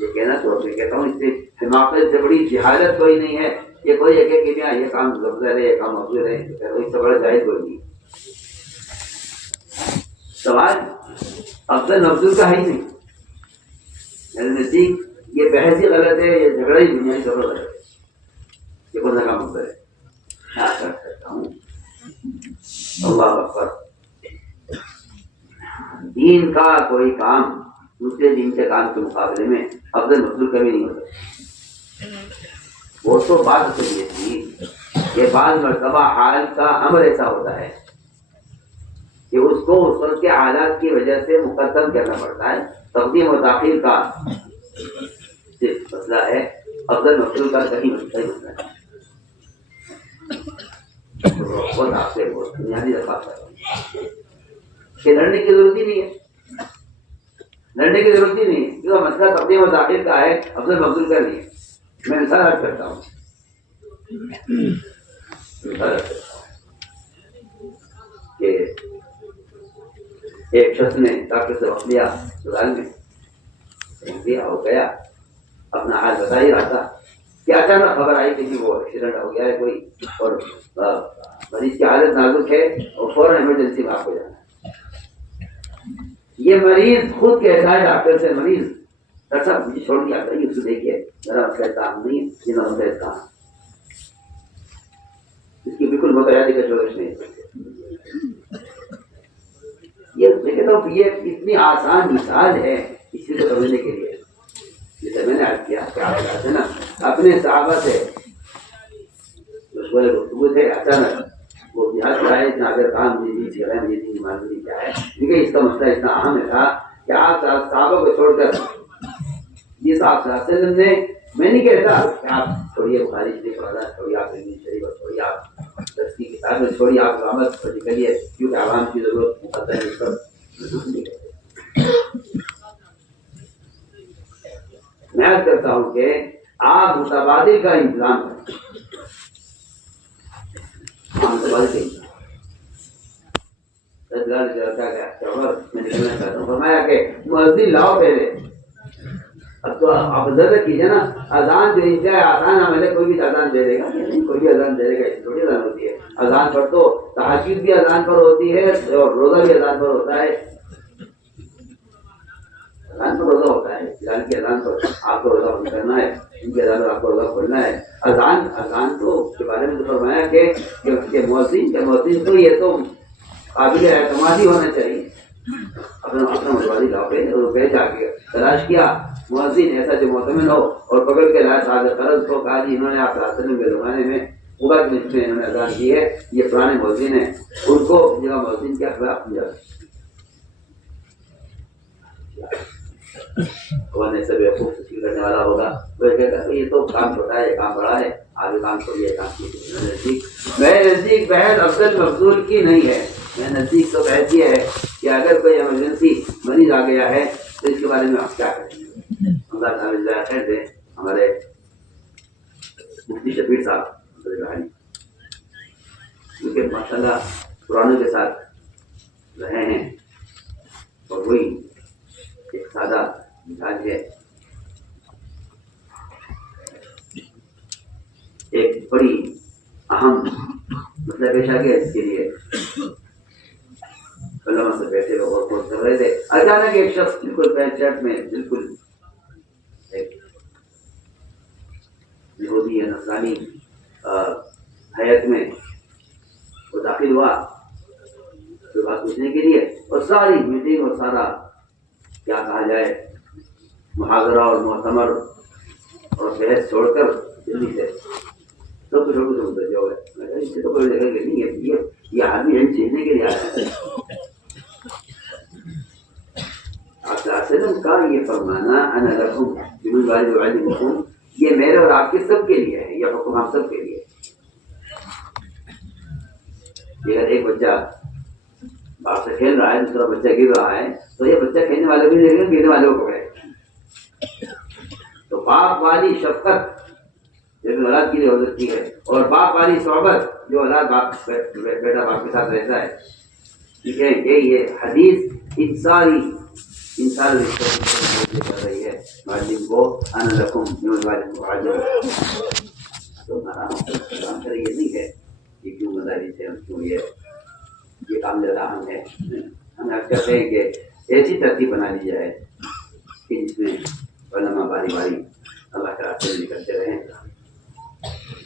یہ کہنا تو میں کہتا ہوں اس سے حماقت سے بڑی جہالت کوئی نہیں ہے، یہ کوئی ہے کہ یہ کام افضل ہے، یہ کام افضل ہے، اس سے بڑا جائز کوئی نہیں۔ سوال افضل افضل کا ہے ہی نہیں، میرے نزدیک یہ بحث ہی غلط ہے، یہ جھگڑا ہی دنیا کی غلط ہے، یہ کون سا کام افضل ہے؟ کیا کر سکتا ہوں؟ اللہ اکبر۔ دین کا کوئی کام دوسرے دین کے کام کے مقابلے میں افضل مفضول کبھی نہیں ہوتا۔ وہ تو بات یہ تھی کہ بعض مرتبہ حال کا امر ایسا ہوتا ہے کہ اس کو اس وقت کے حالات کی وجہ سے مقدم کرنا پڑتا ہے، تقدیم و تاخیر کا صرف مسئلہ ہے، افضل مفضول کا کہیں مسئلہ ہے۔ بہت آپ سے بہت بنیادی رفاق ہے کہ لڑنے کی ضرورت ہی نہیں ہے، لڑنے کی ضرورت ہی نہیں ہے، کیونکہ مسئلہ تقدیم و تاخیر کا ہے، افضل مفضول کا نہیں ہے۔ میں مثال عرض کرتا ہوں کہ ایک شخص نے ڈاکٹر سے وقت لیا اسپتال میں، ہو گیا، اپنا حال بتا ہی رہا تھا کہ اچانک خبر آئی کہ وہ ایکسیڈنٹ ہو گیا ہے کوئی، اور مریض کی حالت نازک ہے اور فوراً ایمرجنسی میں آپ کو جانا ہے۔ یہ مریض خود کہتا ہے ڈاکٹر سے، مریض ڈاکٹر صاحب مجھے چھوڑ دیا کریے، اس کو دیکھیے میرا مسئلہ کام نہیں، جنہوں مسئلہ کام، اس کی بالکل متعدد کا شورش نہیں۔ یہ کہتا ہوں یہ اتنی آسان مثال ہے اس چیز کو سمجھنے کے لیے، جیسے میں نے عرض کیا کہ آپ ہے نا اپنے صحابہ سے مشورے گفتگو تھے، اچانک وہ جہاز پر آئے، اگر کام مجھے معلوم کیا ہے، کیونکہ اس کا مسئلہ اتنا اہم تھا کہ آپ صحابہ کو چھوڑ کر یہ صاحب صلی اللہ علیہ وسلم نے، میں نہیں کہتا کہ آپ چھوڑیے بخاری شریف پڑھنا، چھوڑیے آپ انگلش شریف اور چھوڑیے آپ درس کی کتابیں، چھوڑیے آپ رحمت پر نکلیے کیونکہ عوام کی ضرورت مقدر ہے، اس پر میں عرض کرتا ہوں کہ آپ متبادل کا انتظام کریں، فرمایا کہ مسجد لاؤ پہلے، اب تو آپ ضرورت کیجیے نا، اذان جو انتہائی آسان عمل ہے، کوئی بھی اذان دے دے گا، کوئی بھی اذان دے دے گا، تھوڑی اذان ہوتی ہے، اذان پر تو تہجد بھی اذان پر ہوتی ہے اور روزہ بھی اذان پر ہوتا ہے، اذان پر روزہ ہوتا ہے، بلال کی اذان پر آپ کو روزہ بند کرنا ہے، ان کی اذان پر آپ کو روزہ کھولنا ہے، اذان تو کے بارے میں تو فرمایا کہ مؤذن تو یہ تو قابل اعتمادی ہونا چاہیے، اپنا متوازی لاؤ پہ جا کے تلاش کیا مؤذن ایسا جو معتمد ہو، اور پکڑ کے لائے صادق قرض کو کہا جی انہوں نے آپ صلی اللہ علیہ وسلم کے زمانے میں قبا کی مسجد میں انہوں نے اذان کی ہے، یہ پرانے مؤذن ہیں، ان کو جگہ مؤذن کے اخلاق سمجھا سے بیوقوف تشکیل کرنے والا ہوگا، وہ کہتا ہے یہ تو کام چھوٹا ہے، یہ کام بڑا ہے، آگے کام چھوڑیے، کام کیجیے۔ میرے نزدیک بحث افضل مفضول کی نہیں ہے، میرے نزدیک تو بحث یہ ہے کہ اگر کوئی ایمرجنسی مریض آ گیا ہے تو اس کے بارے میں آپ کیا کریں گے۔ اللہ تعالیٰ خیر دے ہمارے مفتی شبیر صاحب کیونکہ ماشاء اللہ قرآن کے ساتھ رہے ہیں، اور وہی ایک سادہ مزاج ہے، ایک بڑی اہم مسئلہ پیش آ گیا، اس کے لیے علماء سے بیٹھے لوگ اور کر رہے تھے، اچانک ایک شخص بالکل پینٹ شرٹ میں، بالکل ایک یہودی یا نصرانی حیات میں وہ داخل ہوا کوئی بات پوچھنے کے لیے، اور ساری میٹنگ اور سارا کیا کہا جائے محاضرہ اور معتمر اور بحث چھوڑ کر دلی سے سب کچھ جو ہے اس سے تو کوئی جگہ نہیں ہے، یہ آدمی ہم سیکھنے کے لیے آیا ہے۔ وسلم کا یہ فرمانا انا لکم بمن والد وعلمکم، یہ میرے اور آپ کے سب کے لیے ہے، یہ حکم ہم سب کے لیے۔ اگر ایک بچہ باپ سے کھیل رہا ہے، دوسرا بچہ گر رہا ہے، تو یہ بچہ کھیلنے والے بھی دیکھے، گرنے والے کو پکڑے۔ تو باپ والی شفقت جو اولاد کے لیے ہو سکتی ہے، اور باپ والی صحبت جو اولاد بیٹا باپ کے ساتھ رہتا ہے، ٹھیک ہے کہ یہ حدیث انسان رشتہ کر رہی ہے معلم کو انا لکم بمن والد وعلمکم۔ تو ہمارا کام کرے یہ نہیں ہے کہ کیوں مدارس ہے، کیوں یہ کام زیادہ اہم ہے، ہم کہتے ہیں کہ ایسی ترتیب بنا لی جائے کہ جس میں علماء باری باری اللہ کے راستے میں نکلتے رہیں،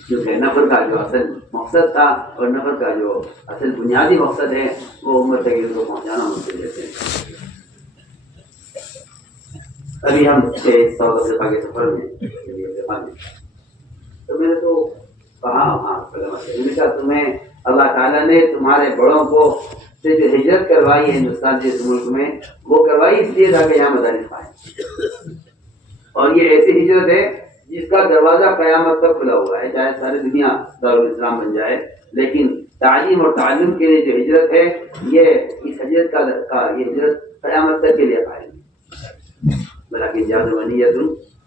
کیونکہ نفر کا جو اصل مقصد تھا اور نفر کا جو اصل بنیادی مقصد ہے وہ امت تک کو پہنچانا ممکن دیتے ہیں۔ ابھی ہم ساؤتھ افریقہ کے سفر میں تو میں نے تو کہا تمہیں اللہ تعالیٰ نے تمہارے بڑوں کو سے جو ہجرت کروائی ہے ہندوستان جیسے ملک میں، وہ کروائی اس لیے تاکہ یہاں مدارس پائیں، اور یہ ایسی ہجرت ہے جس کا دروازہ قیامت تک کھلا ہوا ہے، چاہے ساری دنیا دارالاسلام بن جائے، لیکن تعلیم اور تعلم کے لیے جو ہجرت ہے، یہ اس ہجرت کا یہ ہجرت قیامت تک کے لیے قائم ہے۔ بلکہ جہاد ونیت،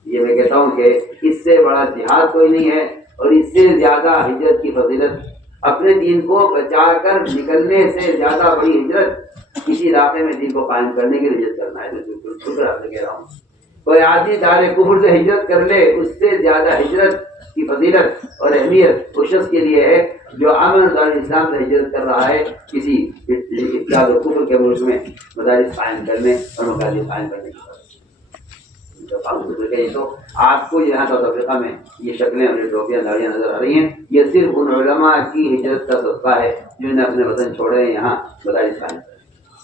یہ میں کہتا ہوں کہ اس سے بڑا جہاد کوئی نہیں ہے، اور اس سے زیادہ ہجرت کی فضیلت، اپنے دین کو بچا کر نکلنے سے زیادہ بڑی ہجرت کسی علاقے میں دین کو قائم کرنے کی ہجرت کرنا ہے۔ میں بالکل شکر آپ سے کہہ رہا ہوں، کوئی آدمی دار کفر سے ہجرت کر لے، اس سے زیادہ ہجرت کی فضیلت اور اہمیت اس شخص کے لیے ہے جو امن دار اسلام سے ہجرت کر رہا ہے کسی ابتداء و کفر کے ملک میں مدارس قائم کرنے اور مکاتب قائم کرنے کی۔ تو آپ کو یہاں ساؤتھ افریقہ میں یہ شکلیں اور یہ ٹوپیاں داڑیاں نظر آ رہی ہیں، یہ صرف ان علماء کی ہجرت کا صدقہ ہے جنہوں نے اپنے وطن چھوڑے ہیں، یہاں مدارس قائم کرے۔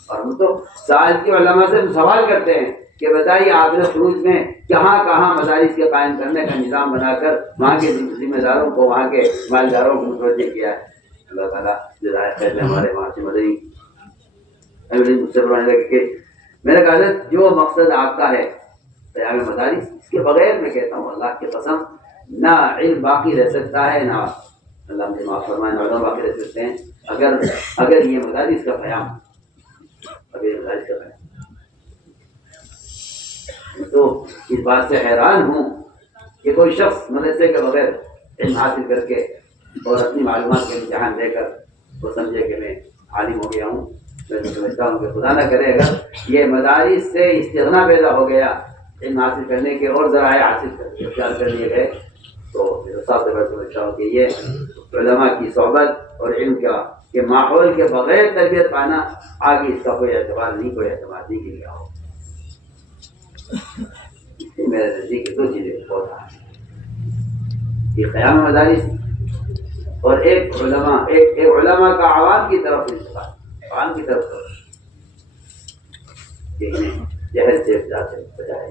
اور ہم تو سال کے علماء سے سوال کرتے ہیں کہ بتائیے آپ نے خروج میں کہاں کہاں مدارس کے قائم کرنے کا نظام بنا کر وہاں کے ذمہ داروں کو وہاں کے مالداروں کو متوجہ کیا ہے. اللہ تعالیٰ جزائے خیر میں ہمارے وہاں سے مدنی مجھ سے فرمانے لگے کہ میرے خیال ہے جو مقصد آپ کا ہے قیام مدارس، اس کے بغیر میں کہتا ہوں اللہ کی قسم نہ علم باقی رہ سکتا ہے، نہ اللہ مجھے معاف فرمائے نہ علم باقی رہ سکتے ہیں اگر یہ مدارس کا قیام، اگر یہ مدارس کا قیام. تو اس بات سے حیران ہوں کہ کوئی شخص مدرسے کے بغیر علم حاصل کر کے اور اپنی معلومات کے امتحان دے کر وہ سمجھے کہ میں عالم ہو گیا ہوں. میں تو سمجھتا ہوں کہ خدا نہ کرے اگر یہ مدارس سے استغنا پیدا ہو گیا علم حاصل کرنے کے اور ذرائع حاصل کر کے اختیار کر لیے گئے، تو حساب سے میں سمجھتا ہوں کہ یہ علماء کی صحبت اور علم کا کے ماحول کے بغیر تربیت پانا آگے اس کا کوئی اعتبار نہیں، کوئی اعتماد نہیں کیا ہو. میرے نزدیک دو چیزیں بہت یہ قیام مدارس اور ایک علماء کا عوام کی طرف انتقال، عوام کی طرف جہل سے بچائے.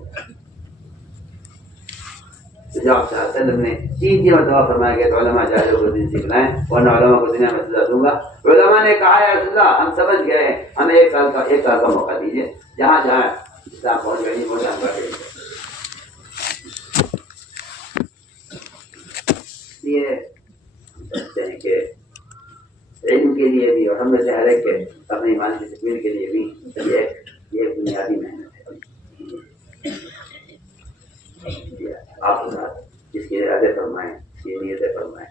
جاب صاحب نے تین مرتبہ فرمایا گیا تو علماء جاہلوں کو دین سکھلائیں ورنہ علماء کو دنیا میں سزا دوں گا. علماء نے کہا ہے رسول اللہ ہم سمجھ گئے ہیں، ہمیں ایک سال کا موقع دیجیے، جہاں جہاں اسلام پہنچ گئی وہ جان کر یہ سمجھتے ہیں کہ علم کے لیے بھی اور ہم میں سے ہر ایک کے اپنے ایمان کی تکمیل کے لیے بھی یہ بنیادی محنت ہے. آپ اس کے ارادے فرمائیں، اس کی نیتیں فرمائیں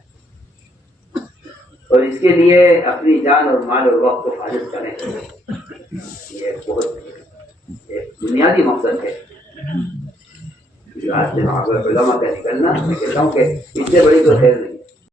اور اس کے لیے اپنی جان اور مال اور وقت کو فارغ کریں. یہ بہت ایک بنیادی مقصد ہے جو آج سے علماء کا نکلنا. میں کہتا ہوں کہ اس سے بڑی تو خیر نہیں.